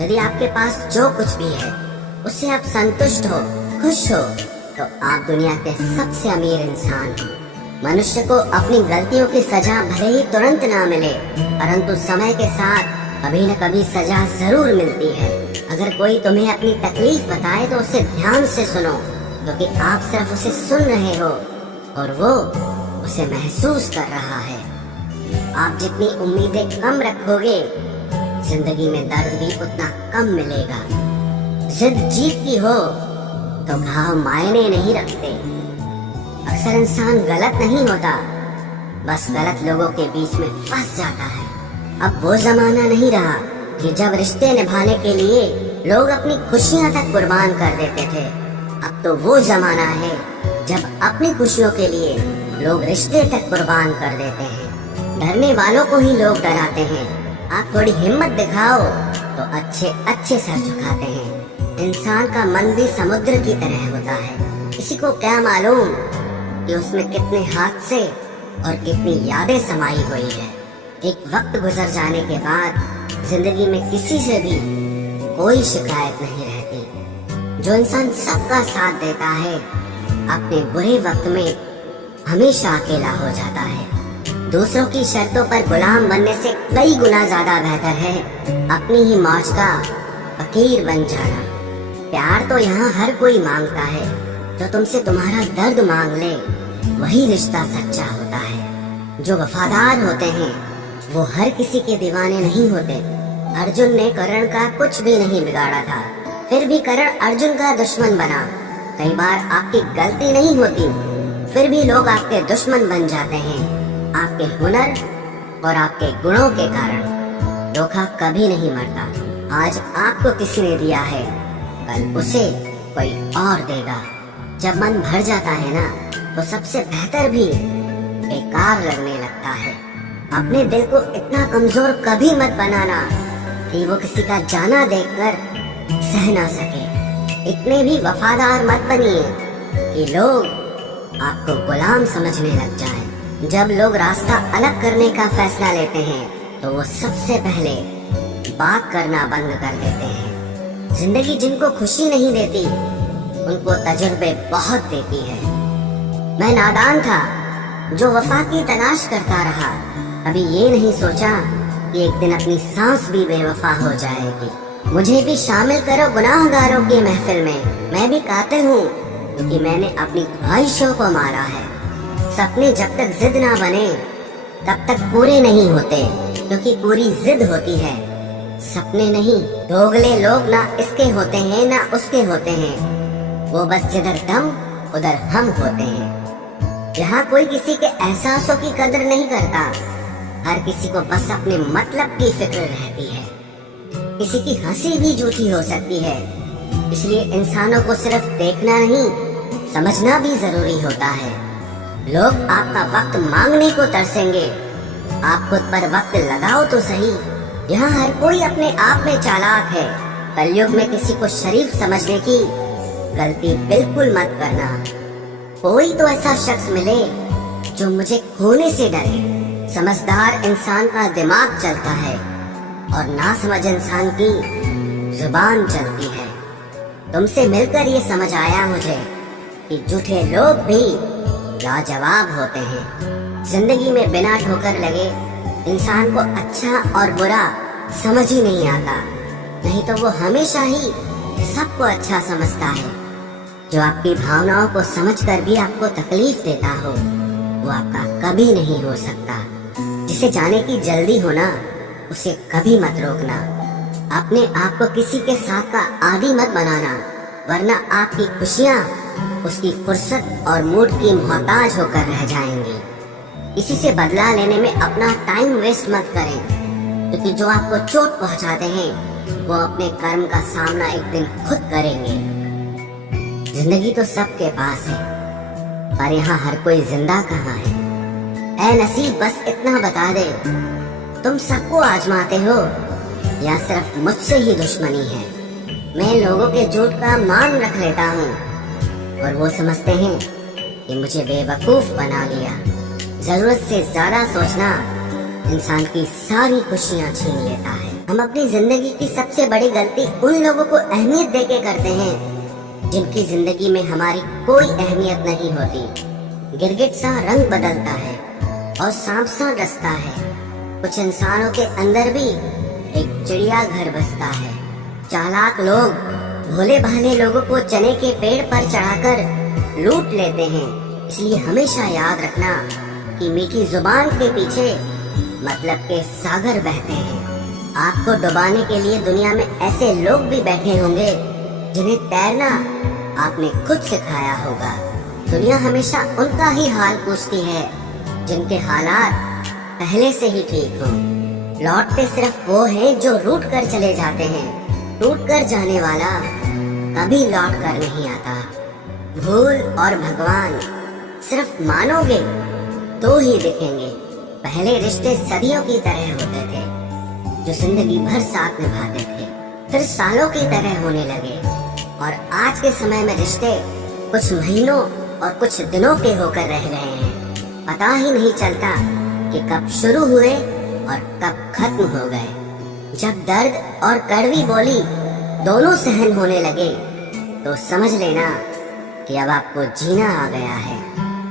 यदि आपके पास जो कुछ भी है उससे आप संतुष्ट हो, खुश हो, तो आप दुनिया के सबसे अमीर इंसान हो। मनुष्य को अपनी गलतियों की सजा भले ही तुरंत ना मिले, परंतु समय के साथ कभी न कभी सजा जरूर मिलती है। अगर कोई तुम्हें अपनी तकलीफ बताए तो उसे ध्यान से सुनो, क्योंकि आप सिर्फ उसे सुन रहे हो और वो उसे महसूस कर रहा है। आप जितनी उम्मीदें कम रखोगे, जिंदगी में दर्द भी उतना कम मिलेगा। जिद जीत की हो तो घाव मायने नहीं रखते। अक्सर इंसान गलत नहीं होता, बस गलत लोगों के बीच में फंस जाता है। अब वो जमाना नहीं रहा कि जब रिश्ते निभाने के लिए लोग अपनी खुशियां तक कुर्बान कर देते थे। अब तो वो जमाना है जब अपनी खुशियों के लिए लोग रिश्ते तक कुर्बान कर देते हैं। डरने वालों को ही लोग डराते हैं। आप थोड़ी हिम्मत दिखाओ तो अच्छे अच्छे सर झुकाते हैं। इंसान का मन भी समुद्र की तरह होता है। किसी को क्या मालूम कि उसमें कितने हादसे और कितनी यादें समाई हुई है। एक वक्त गुजर जाने के बाद जिंदगी में किसी से भी कोई शिकायत नहीं रहती। जो इंसान सबका साथ देता है अपने बुरे वक्त में हमेशा अकेला हो जाता है। दूसरों की शर्तों पर गुलाम बनने से कई गुना ज्यादा बेहतर है अपनी ही मौज का फकीर बन जाना। प्यार तो यहाँ हर कोई मांगता है, जो तुमसे तुम्हारा दर्द मांग ले वही रिश्ता सच्चा होता है। जो वफादार होते हैं वो हर किसी के दीवाने नहीं होते। अर्जुन ने कर्ण का कुछ भी नहीं बिगाड़ा था, फिर भी कर्ण अर्जुन का दुश्मन बना। कई बार आपकी गलती नहीं होती, फिर भी लोग आपके दुश्मन बन जाते हैं आपके हुनर और आपके गुणों के कारण। धोखा कभी नहीं मरता। आज आपको किसी ने दिया है, कल उसे कोई और देगा। जब मन भर जाता है ना, तो सबसे बेहतर भी बेकार लगने लगता है। अपने दिल को इतना कमजोर कभी मत बनाना कि वो किसी का जाना देखकर सह ना सके। इतने भी वफादार मत बनिए कि लोग आपको गुलाम समझने लग जाएं। जब लोग रास्ता अलग करने का फैसला लेते हैं तो वो सबसे पहले बात करना बंद कर देते हैं। जिंदगी जिनको खुशी नहीं देती उनको तजुर्बे बहुत देती है। मैं नादान था जो वफा की तलाश करता रहा, अभी ये नहीं सोचा कि एक दिन अपनी सांस भी बेवफा हो जाएगी। मुझे भी शामिल करो गुनाहगारों की महफिल में। मैं भी कातिल हूँ क्योंकि मैंने अपनी ख्वाहिशों को मारा है। सपने जब तक जिद ना बने तब तक पूरे नहीं होते, क्योंकि पूरी जिद होती है, सपने नहीं। दोगले लोग ना इसके होते हैं ना उसके होते हैं, वो बस जिधर दम उधर हम होते हैं। यहाँ कोई किसी के एहसासों की कदर नहीं करता, हर किसी को बस अपने मतलब की फिक्र रहती है। किसी की हंसी भी झूठी हो सकती है, इसलिए इंसानों को सिर्फ देखना नहीं समझना भी जरूरी होता है। लोग आपका वक्त मांगने को तरसेंगे, आप खुद पर वक्त लगाओ तो सही। यहाँ हर कोई अपने आप में चालाक है। कलयुग में किसी को शरीफ समझने की गलती बिल्कुल मत करना। कोई तो ऐसा शख्स मिले जो मुझे खोने से डरे। समझदार इंसान का दिमाग चलता है और नासमझ इंसान की जुबान चलती है। तुमसे मिलकर ये समझ आया मुझे कि झूठे लोग भी लाजवाब होते हैं। जिंदगी में बिना ठोकर लगे इंसान को अच्छा और बुरा समझ ही नहीं आता, नहीं तो वो हमेशा ही सबको अच्छा समझता है। जो आपकी भावनाओं को समझकर भी आपको तकलीफ देता हो वो आपका कभी नहीं हो सकता। जिसे जाने की जल्दी हो ना उसे कभी मत रोकना। अपने आप को किसी के साथ का आदी मत बनाना, वरना आपकी खुशियाँ उसकी फुर्सत और मूड की मोहताज होकर रह जाएंगी। किसी से बदला लेने में अपना टाइम वेस्ट मत करें, क्योंकि जो आपको चोट पहुंचाते हैं वो अपने कर्म का सामना एक दिन खुद करेंगे। जिंदगी तो सबके पास है, पर यहाँ हर कोई जिंदा कहाँ है। ऐ नसीब बस इतना बता दे, तुम सबको आजमाते हो या सिर्फ मुझसे ही दुश्मनी है। मैं लोगों के झूठ का मान रख लेता हूँ और वो समझते हैं कि मुझे बेवकूफ बना लिया। जरूरत से ज्यादा सोचना इंसान की सारी खुशियाँ छीन लेता है। हम अपनी जिंदगी की सबसे बड़ी गलती उन लोगों को अहमियत देके करते हैं जिनकी जिंदगी में हमारी कोई अहमियत नहीं होती। गिरगिट सा रंग बदलता है और सांप सा डसता है। कुछ इंसानों के अंदर भी एक चिड़िया घर बसता है। चालाक लोग भोले भाले लोगों को चने के पेड़ पर चढ़ाकर लूट लेते हैं। इसलिए हमेशा याद रखना कि मीठी जुबान के पीछे मतलब के सागर बहते हैं। आपको डुबाने के लिए दुनिया में ऐसे लोग भी बैठे होंगे जिन्हें तैरना आपने खुद सिखाया होगा। दुनिया हमेशा उनका ही हाल पूछती है जिनके हालात पहले से ही ठीक हो। लौटते सिर्फ वो हैं जो रूठ कर चले जाते हैं। टूट कर जाने वाला कभी लौट कर नहीं आता। भूल और भगवान सिर्फ मानोगे तो ही दिखेंगे। पहले रिश्ते सदियों की तरह होते थे जो जिंदगी भर साथ निभाते थे, फिर सालों की तरह होने लगे। और आज के समय में रिश्ते कुछ महीनों और कुछ दिनों के होकर रह गए हैं। पता ही नहीं चलता कि कब शुरू हुए और कब खत्म हो गए। जब दर्द और कड़वी बोली दोनों सहन होने लगे तो समझ लेना कि अब आपको जीना आ गया है।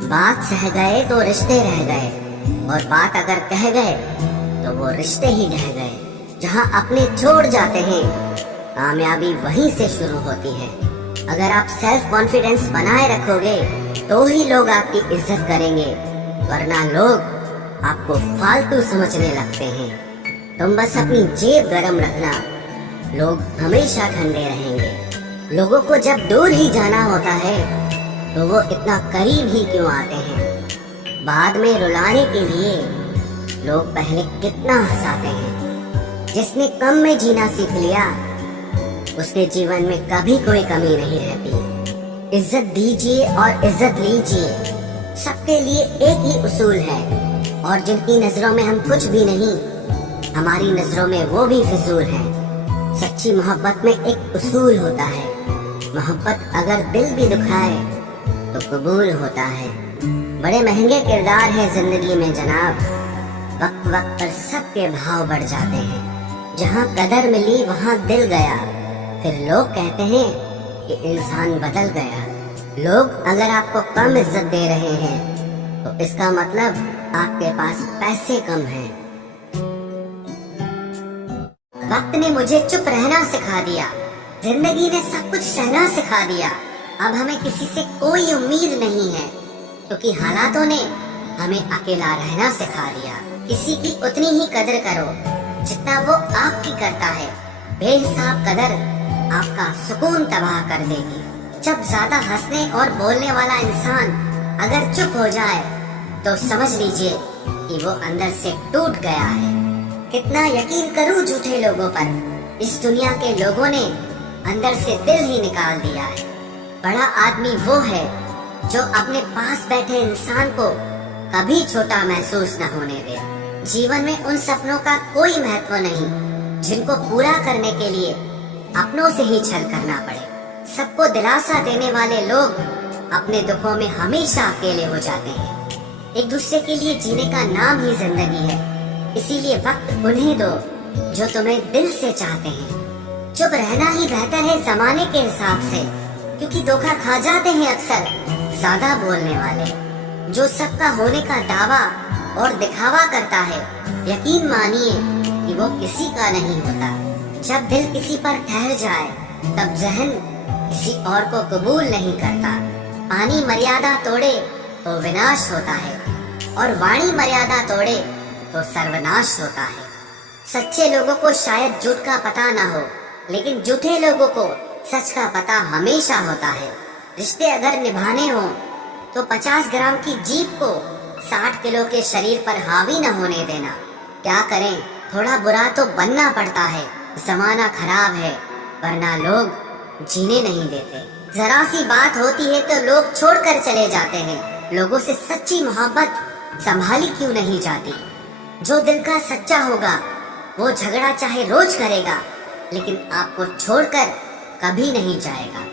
बात सह गए तो रिश्ते रह गए, और बात अगर कह गए तो वो रिश्ते ही रह गए। जहाँ अपने छोड़ जाते हैं कामयाबी वहीं से शुरू होती है। अगर आप सेल्फ कॉन्फिडेंस बनाए रखोगे तो ही लोग आपकी इज्जत करेंगे, वरना लोग आपको फालतू समझने लगते हैं। तुम बस अपनी जेब गरम रखना, लोग हमेशा ठंडे रहेंगे। लोगों को जब दूर ही जाना होता है तो वो इतना करीब ही क्यों आते हैं। बाद में रुलाने के लिए लोग पहले कितना हंसाते हैं। जिसने कम में जीना सीख लिया उसके जीवन में कभी कोई कमी नहीं रहती। इज्जत दीजिए और इज्जत लीजिए, सबके लिए एक ही उसूल है, और जिनकी नजरों में हम कुछ भी नहीं, हमारी नजरों में वो भी फिजूल है। सच्ची मोहब्बत में एक उसूल होता है, मोहब्बत अगर दिल भी दुखाए तो कबूल होता है। बड़े महंगे किरदार है जिंदगी में जनाब, वक्त वक्त पर सबके भाव बढ़ जाते हैं। जहाँ कदर मिली वहाँ दिल गया, फिर लोग कहते हैं कि इंसान बदल गया। लोग अगर आपको कम इज्जत दे रहे हैं तो इसका मतलब आपके पास पैसे कम हैं। वक्त ने मुझे चुप रहना सिखा दिया, जिंदगी ने सब कुछ सहना सिखा दिया। अब हमें किसी से कोई उम्मीद नहीं है, क्योंकि हालातों ने हमें अकेला रहना सिखा दिया। किसी की उतनी ही कदर करो जितना वो आपकी करता है। बेहिसाब कदर आपका सुकून तबाह कर देगी। जब ज्यादा हंसने और बोलने वाला इंसान अगर चुप हो जाए तो समझ लीजिए कि वो अंदर से टूट गया है। कितना यकीन करूं झूठे लोगों पर, इस दुनिया के लोगों ने अंदर से दिल ही निकाल दिया है। बड़ा आदमी वो है जो अपने पास बैठे इंसान को कभी छोटा महसूस न होने दे। जीवन में उन सपनों का कोई महत्व नहीं जिनको पूरा करने के लिए अपनों से ही छल करना पड़े। सबको दिलासा देने वाले लोग अपने दुखों में हमेशा अकेले हो जाते हैं। एक दूसरे के लिए जीने का नाम ही जिंदगी है, इसीलिए वक्त उन्हें दो जो तुम्हें दिल से चाहते हैं। चुप रहना ही बेहतर है जमाने के हिसाब से, क्योंकि धोखा खा जाते हैं अक्सर ज्यादा बोलने वाले। जो सबका होने का दावा और दिखावा करता है, यकीन मानिए कि वो किसी का नहीं होता। जब दिल किसी पर ठहर जाए तब जहन किसी और को कबूल नहीं करता। पानी मर्यादा तोड़े तो विनाश होता है, और वाणी मर्यादा तोड़े तो सर्वनाश होता है। सच्चे लोगों को शायद झूठ का पता ना हो, लेकिन झूठे लोगों को सच का पता हमेशा होता है। रिश्ते अगर निभाने हो तो 50 ग्राम की जीभ को 60 किलो के शरीर पर हावी न होने देना। क्या करें, थोड़ा बुरा तो बनना पड़ता है। जमाना खराब है, वरना लोग जीने नहीं देते। जरा सी बात होती है तो लोग छोड़कर चले जाते हैं। लोगों से सच्ची मोहब्बत संभाली क्यों नहीं जाती? जो दिल का सच्चा होगा वो झगड़ा चाहे रोज करेगा, लेकिन आपको छोड़कर कभी नहीं जाएगा।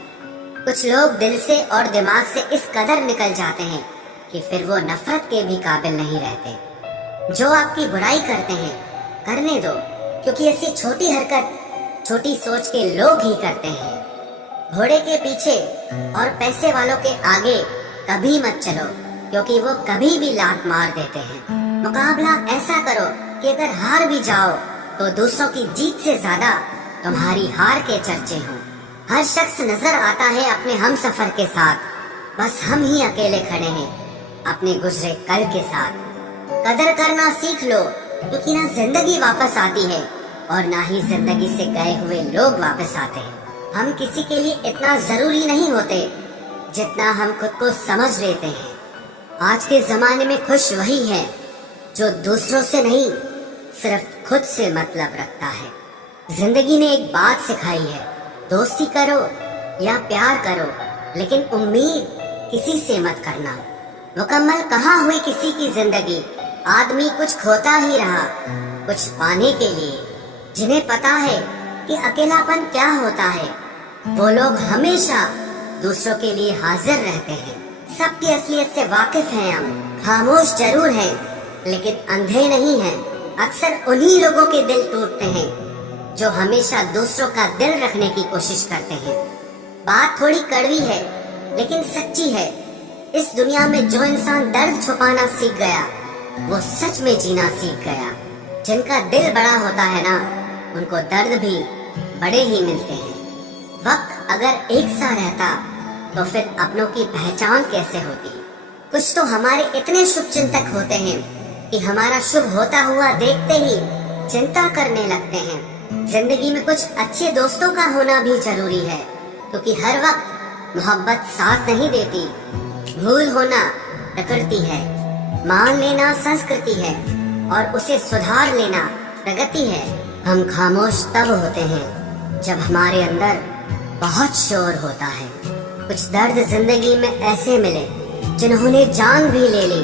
कुछ लोग दिल से और दिमाग से इस कदर निकल जाते हैं कि फिर वो नफरत के भी काबिल नहीं रहते। जो आपकी बुराई करते हैं करने दो, क्योंकि ऐसी छोटी हरकत छोटी सोच के लोग ही करते हैं। घोड़े के पीछे और पैसे वालों के आगे कभी मत चलो, क्योंकि वो कभी भी लात मार देते हैं। मुकाबला ऐसा करो कि अगर हार भी जाओ तो दूसरों की जीत से ज्यादा तुम्हारी हार के चर्चे हों। हर शख्स नजर आता है अपने हम सफर के साथ, बस हम ही अकेले खड़े हैं अपने गुजरे कल के साथ। कदर करना सीख लो, क्योंकि ना जिंदगी वापस आती है और ना ही जिंदगी से गए हुए लोग वापस आते हैं। हम किसी के लिए इतना जरूरी नहीं होते जितना हम खुद को समझ लेते हैं। आज के जमाने में खुश वही है जो दूसरों से नहीं, सिर्फ खुद से मतलब रखता है। जिंदगी ने एक बात सिखाई है, दोस्ती करो या प्यार करो, लेकिन उम्मीद किसी से मत करना। मुकम्मल कहाँ हुई किसी की जिंदगी, आदमी कुछ खोता ही रहा कुछ पाने के लिए। जिन्हें पता है कि अकेलापन क्या होता है, वो लोग हमेशा दूसरों के लिए हाजिर रहते हैं। सबकी असलियत से वाकिफ हैं हम, खामोश जरूर हैं लेकिन अंधे नहीं हैं। अक्सर उन्हीं लोगों के दिल टूटते हैं जो हमेशा दूसरों का दिल रखने की कोशिश करते हैं। बात थोड़ी कड़वी है लेकिन सच्ची है। इस दुनिया में जो इंसान दर्द छुपाना सीख गया वो सच में जीना सीख गया। जिनका दिल बड़ा होता है ना, उनको दर्द भी बड़े ही मिलते हैं। वक्त अगर एक सा रहता तो फिर अपनों की पहचान कैसे होती। कुछ तो हमारे इतने शुभ चिंतक होते हैं कि हमारा शुभ होता हुआ देखते ही चिंता करने लगते हैं। जिंदगी में कुछ अच्छे दोस्तों का होना भी जरूरी है, क्योंकि हर वक्त मोहब्बत साथ नहीं देती। भूल होना प्रकृति है, मान लेना संस्कृति है और उसे सुधार लेना प्रगति है। हम खामोश तब होते हैं जब हमारे अंदर बहुत शोर होता है। कुछ दर्द जिंदगी में ऐसे मिले जिन्होंने जान भी ले ली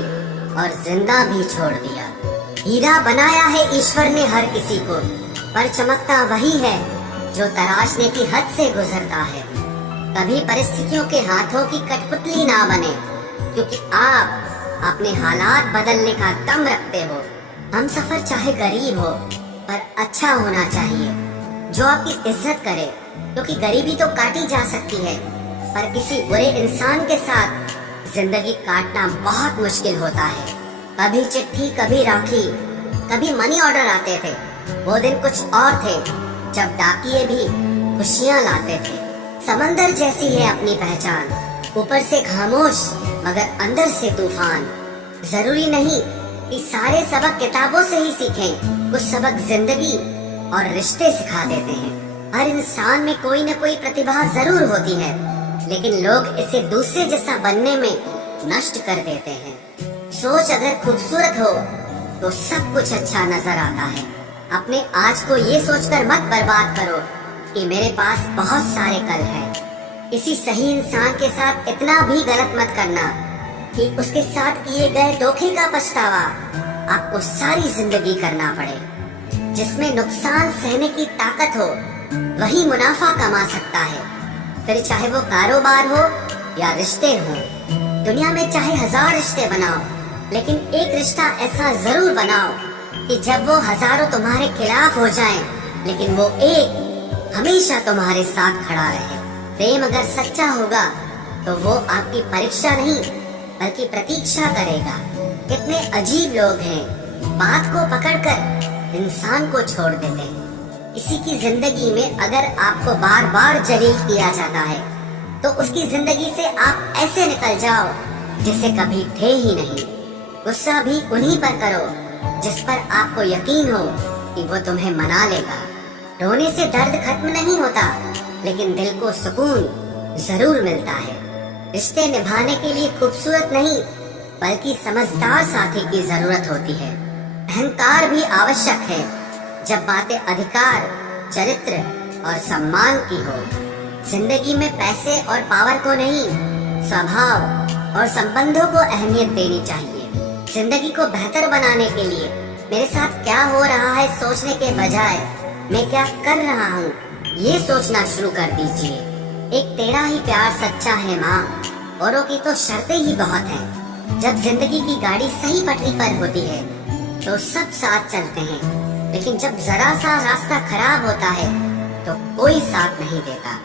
और जिंदा भी छोड़ दिया। हीरा बनाया है ईश्वर ने हर किसी को, पर चमकता वही है जो तराशने की हद से गुजरता है। कभी परिस्थितियों के हाथों की कठपुतली ना बने, क्योंकि आप अपने हालात बदलने का दम रखते हो। हम सफर चाहे गरीब हो पर अच्छा होना चाहिए, जो आपकी इज्जत करे, क्योंकि गरीबी तो काटी जा सकती है, पर किसी बुरे इंसान के साथ जिंदगी काटना बहुत मुश्किल होता है। कभी चिट्ठी, कभी राखी, कभी मनी ऑर्डर आते थे। वो दिन कुछ और थे जब डाकिये भी खुशियाँ लाते थे। समंदर जैसी है अपनी पहचान, ऊपर से खामोश मगर अंदर से तूफान। जरूरी नहीं कि सारे सबक किताबों से ही सीखें, कुछ सबक जिंदगी और रिश्ते सिखा देते हैं। हर इंसान में कोई न कोई प्रतिभा जरूर होती है, लेकिन लोग इसे दूसरे जैसा बनने में नष्ट कर देते हैं। सोच अगर खूबसूरत हो तो सब कुछ अच्छा नजर आता है। अपने आज को ये सोचकर मत बर्बाद करो कि मेरे पास बहुत सारे कल हैं। किसी सही इंसान के साथ इतना भी गलत मत करना कि उसके साथ किए गए धोखे का पछतावा आपको सारी जिंदगी करना पड़े। जिसमें नुकसान सहने की ताकत हो वही मुनाफा कमा सकता है, फिर चाहे वो कारोबार हो या रिश्ते हो। दुनिया में चाहे 1000 रिश्ते बनाओ, लेकिन एक रिश्ता ऐसा जरूर बनाओ कि जब वो हजारों तुम्हारे खिलाफ हो जाएं, लेकिन वो एक हमेशा तुम्हारे साथ खड़ा रहे। प्रेम अगर सच्चा होगा तो वो आपकी परीक्षा नहीं बल्कि प्रतीक्षा करेगा। कितने अजीब लोग हैं, बात को पकड़कर इंसान को छोड़ देते हैं। किसी की जिंदगी में अगर आपको बार बार जलील किया जाता है तो उसकी जिंदगी से आप ऐसे निकल जाओ जैसे कभी थे ही नहीं। गुस्सा भी उन्हीं पर करो जिस पर आपको यकीन हो कि वो तुम्हें मना लेगा। रोने से दर्द खत्म नहीं होता, लेकिन दिल को सुकून जरूर मिलता है। रिश्ते निभाने के लिए खूबसूरत नहीं बल्कि समझदार साथी की जरूरत होती है। अहंकार भी आवश्यक है जब बातें अधिकार, चरित्र और सम्मान की हो। जिंदगी में पैसे और पावर को नहीं, स्वभाव और संबंधों को अहमियत देनी चाहिए। जिंदगी को बेहतर बनाने के लिए मेरे साथ क्या हो रहा है सोचने के बजाय मैं क्या कर रहा हूँ ये सोचना शुरू कर दीजिए। एक तेरा ही प्यार सच्चा है माँ, औरों की तो शर्तें ही बहुत हैं। जब जिंदगी की गाड़ी सही पटरी पर होती है तो सब साथ चलते हैं, लेकिन जब जरा सा रास्ता खराब होता है तो कोई साथ नहीं देता।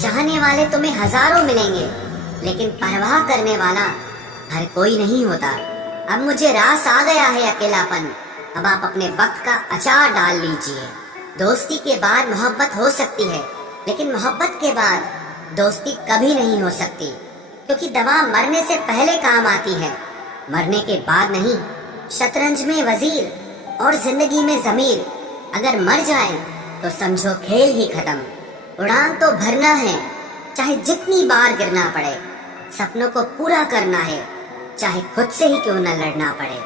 चाहने वाले तुम्हें हजारों मिलेंगे, लेकिन परवाह करने वाला हर कोई नहीं होता। अब मुझे रास आ गया है अकेलापन, अब आप अपने वक्त का अचार डाल लीजिए। दोस्ती के बाद मोहब्बत हो सकती है, लेकिन मोहब्बत के बाद दोस्ती कभी नहीं हो सकती, क्योंकि दवा मरने से पहले काम आती है, मरने के बाद नहीं। शतरंज में वजीर और जिंदगी में जमीर अगर मर जाए तो समझो खेल ही खत्म। उड़ान तो भरना है, चाहे जितनी बार गिरना पड़े। सपनों को पूरा करना है, चाहे खुद से ही क्यों न लड़ना पड़े।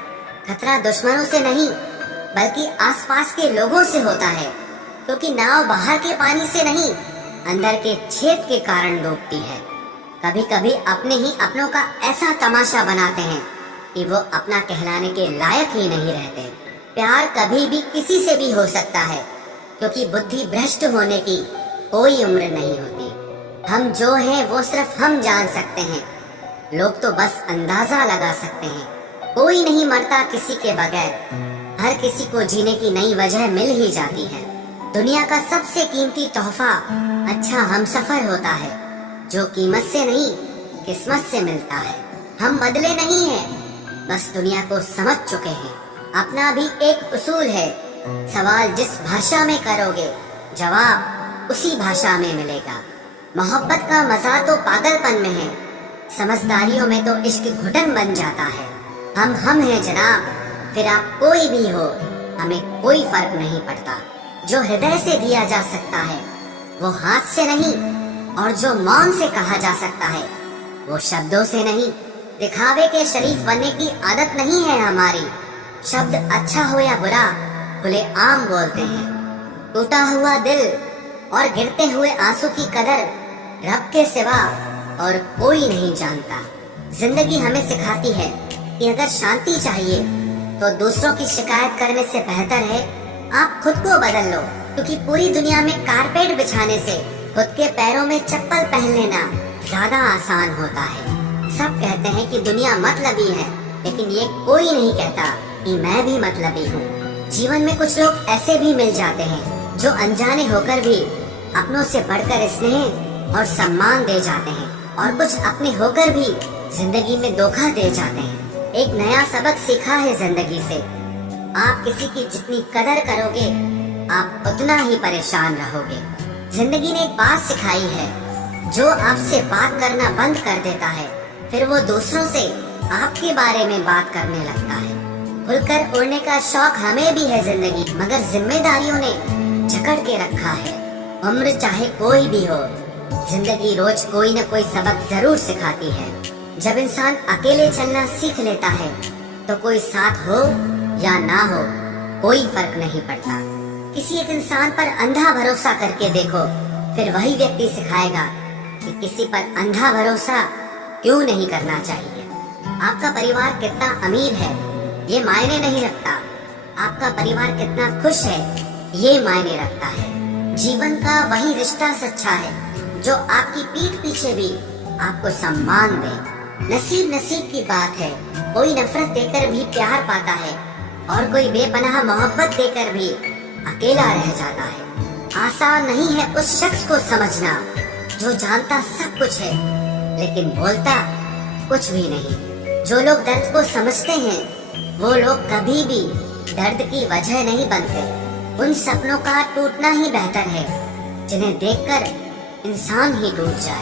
खतरा दुश्मनों से नहीं बल्कि आसपास के लोगों से होता है, क्योंकि नाव बाहर के पानी से नहीं अंदर के छेद के कारण डूबती है। कभी कभी अपने ही अपनों का ऐसा तमाशा बनाते हैं कि वो अपना कहलाने के लायक ही नहीं रहते। प्यार कभी भी किसी से भी हो सकता है, क्योंकि बुद्धि भ्रष्ट होने की कोई उम्र नहीं होती। हम जो हैं वो सिर्फ हम जान सकते हैं, लोग तो बस अंदाजा लगा सकते हैं। कोई नहीं मरता किसी के बगैर, हर किसी को जीने की नई वजह मिल ही जाती है। दुनिया का सबसे कीमती तोहफा अच्छा हमसफर होता है, जो कीमत से नहीं किस्मत से मिलता है। हम बदले नहीं हैं, बस दुनिया को समझ चुके हैं। अपना भी एक उसूल है, सवाल जिस भाषा में करोगे जवाब उसी भाषा में मिलेगा। मोहब्बत का मजा तो पागलपन में है, समझदारियों में तो इश्क घुटन बन जाता है। हम हैं जनाब, फिर आप कोई भी हो, हमें कोई फर्क नहीं पड़ता। जो हृदय से दिया जा सकता है वो हाथ से नहीं, और जो मौन से कहा जा सकता है वो शब्दों से नहीं। दिखावे के शरीफ बनने की आदत नहीं है हमारी। शब्द अच्छा हो या बुरा खुले आम बोलते हैं। टूटा हुआ दिल और गिरते हुए आंसू की कदर रब के सिवा और कोई नहीं जानता। जिंदगी हमें सिखाती है कि अगर शांति चाहिए तो दूसरों की शिकायत करने से बेहतर है आप खुद को बदल लो, क्योंकि पूरी दुनिया में कारपेट बिछाने से खुद के पैरों में चप्पल पहन लेना ज्यादा आसान होता है। सब कहते हैं कि दुनिया मतलबी है, लेकिन ये कोई नहीं कहता कि मैं भी मतलबी हूँ। जीवन में कुछ लोग ऐसे भी मिल जाते हैं जो अनजाने होकर भी अपनों से बढ़कर स्नेह और सम्मान दे जाते हैं, और कुछ अपने होकर भी जिंदगी में धोखा दे जाते हैं। एक नया सबक सीखा है जिंदगी से, आप किसी की जितनी कदर करोगे आप उतना ही परेशान रहोगे। जिंदगी ने एक बात सिखाई है, जो आपसे बात करना बंद कर देता है फिर वो दूसरों से आपके बारे में बात करने लगता है। खुलकर उड़ने का शौक हमें भी है जिंदगी, मगर जिम्मेदारियों ने जकड़ के रखा है। उम्र चाहे कोई भी हो, जिंदगी रोज कोई न कोई सबक जरूर सिखाती है। जब इंसान अकेले चलना सीख लेता है तो कोई साथ हो या ना हो कोई फर्क नहीं पड़ता। किसी एक इंसान पर अंधा भरोसा करके देखो, फिर वही व्यक्ति सिखाएगा कि किसी पर अंधा भरोसा क्यों नहीं करना चाहिए। आपका परिवार कितना अमीर है ये मायने नहीं रखता, आपका परिवार कितना खुश है ये मायने रखता है। जीवन का वही रिश्ता सच्चा है जो आपकी पीठ पीछे भी आपको सम्मान दे। नसीब नसीब की बात है, कोई नफरत देकर भी प्यार पाता है और कोई बेपनाह मोहब्बत देकर भी अकेला रह जाता है। आसान नहीं है उस शख्स को समझना जो जानता सब कुछ है लेकिन बोलता कुछ भी नहीं। जो लोग दर्द को समझते हैं वो लोग कभी भी दर्द की वजह नहीं बनते। उन सपनों का टूटना ही बेहतर है जिन्हें देखकर इंसान ही टूट जाए।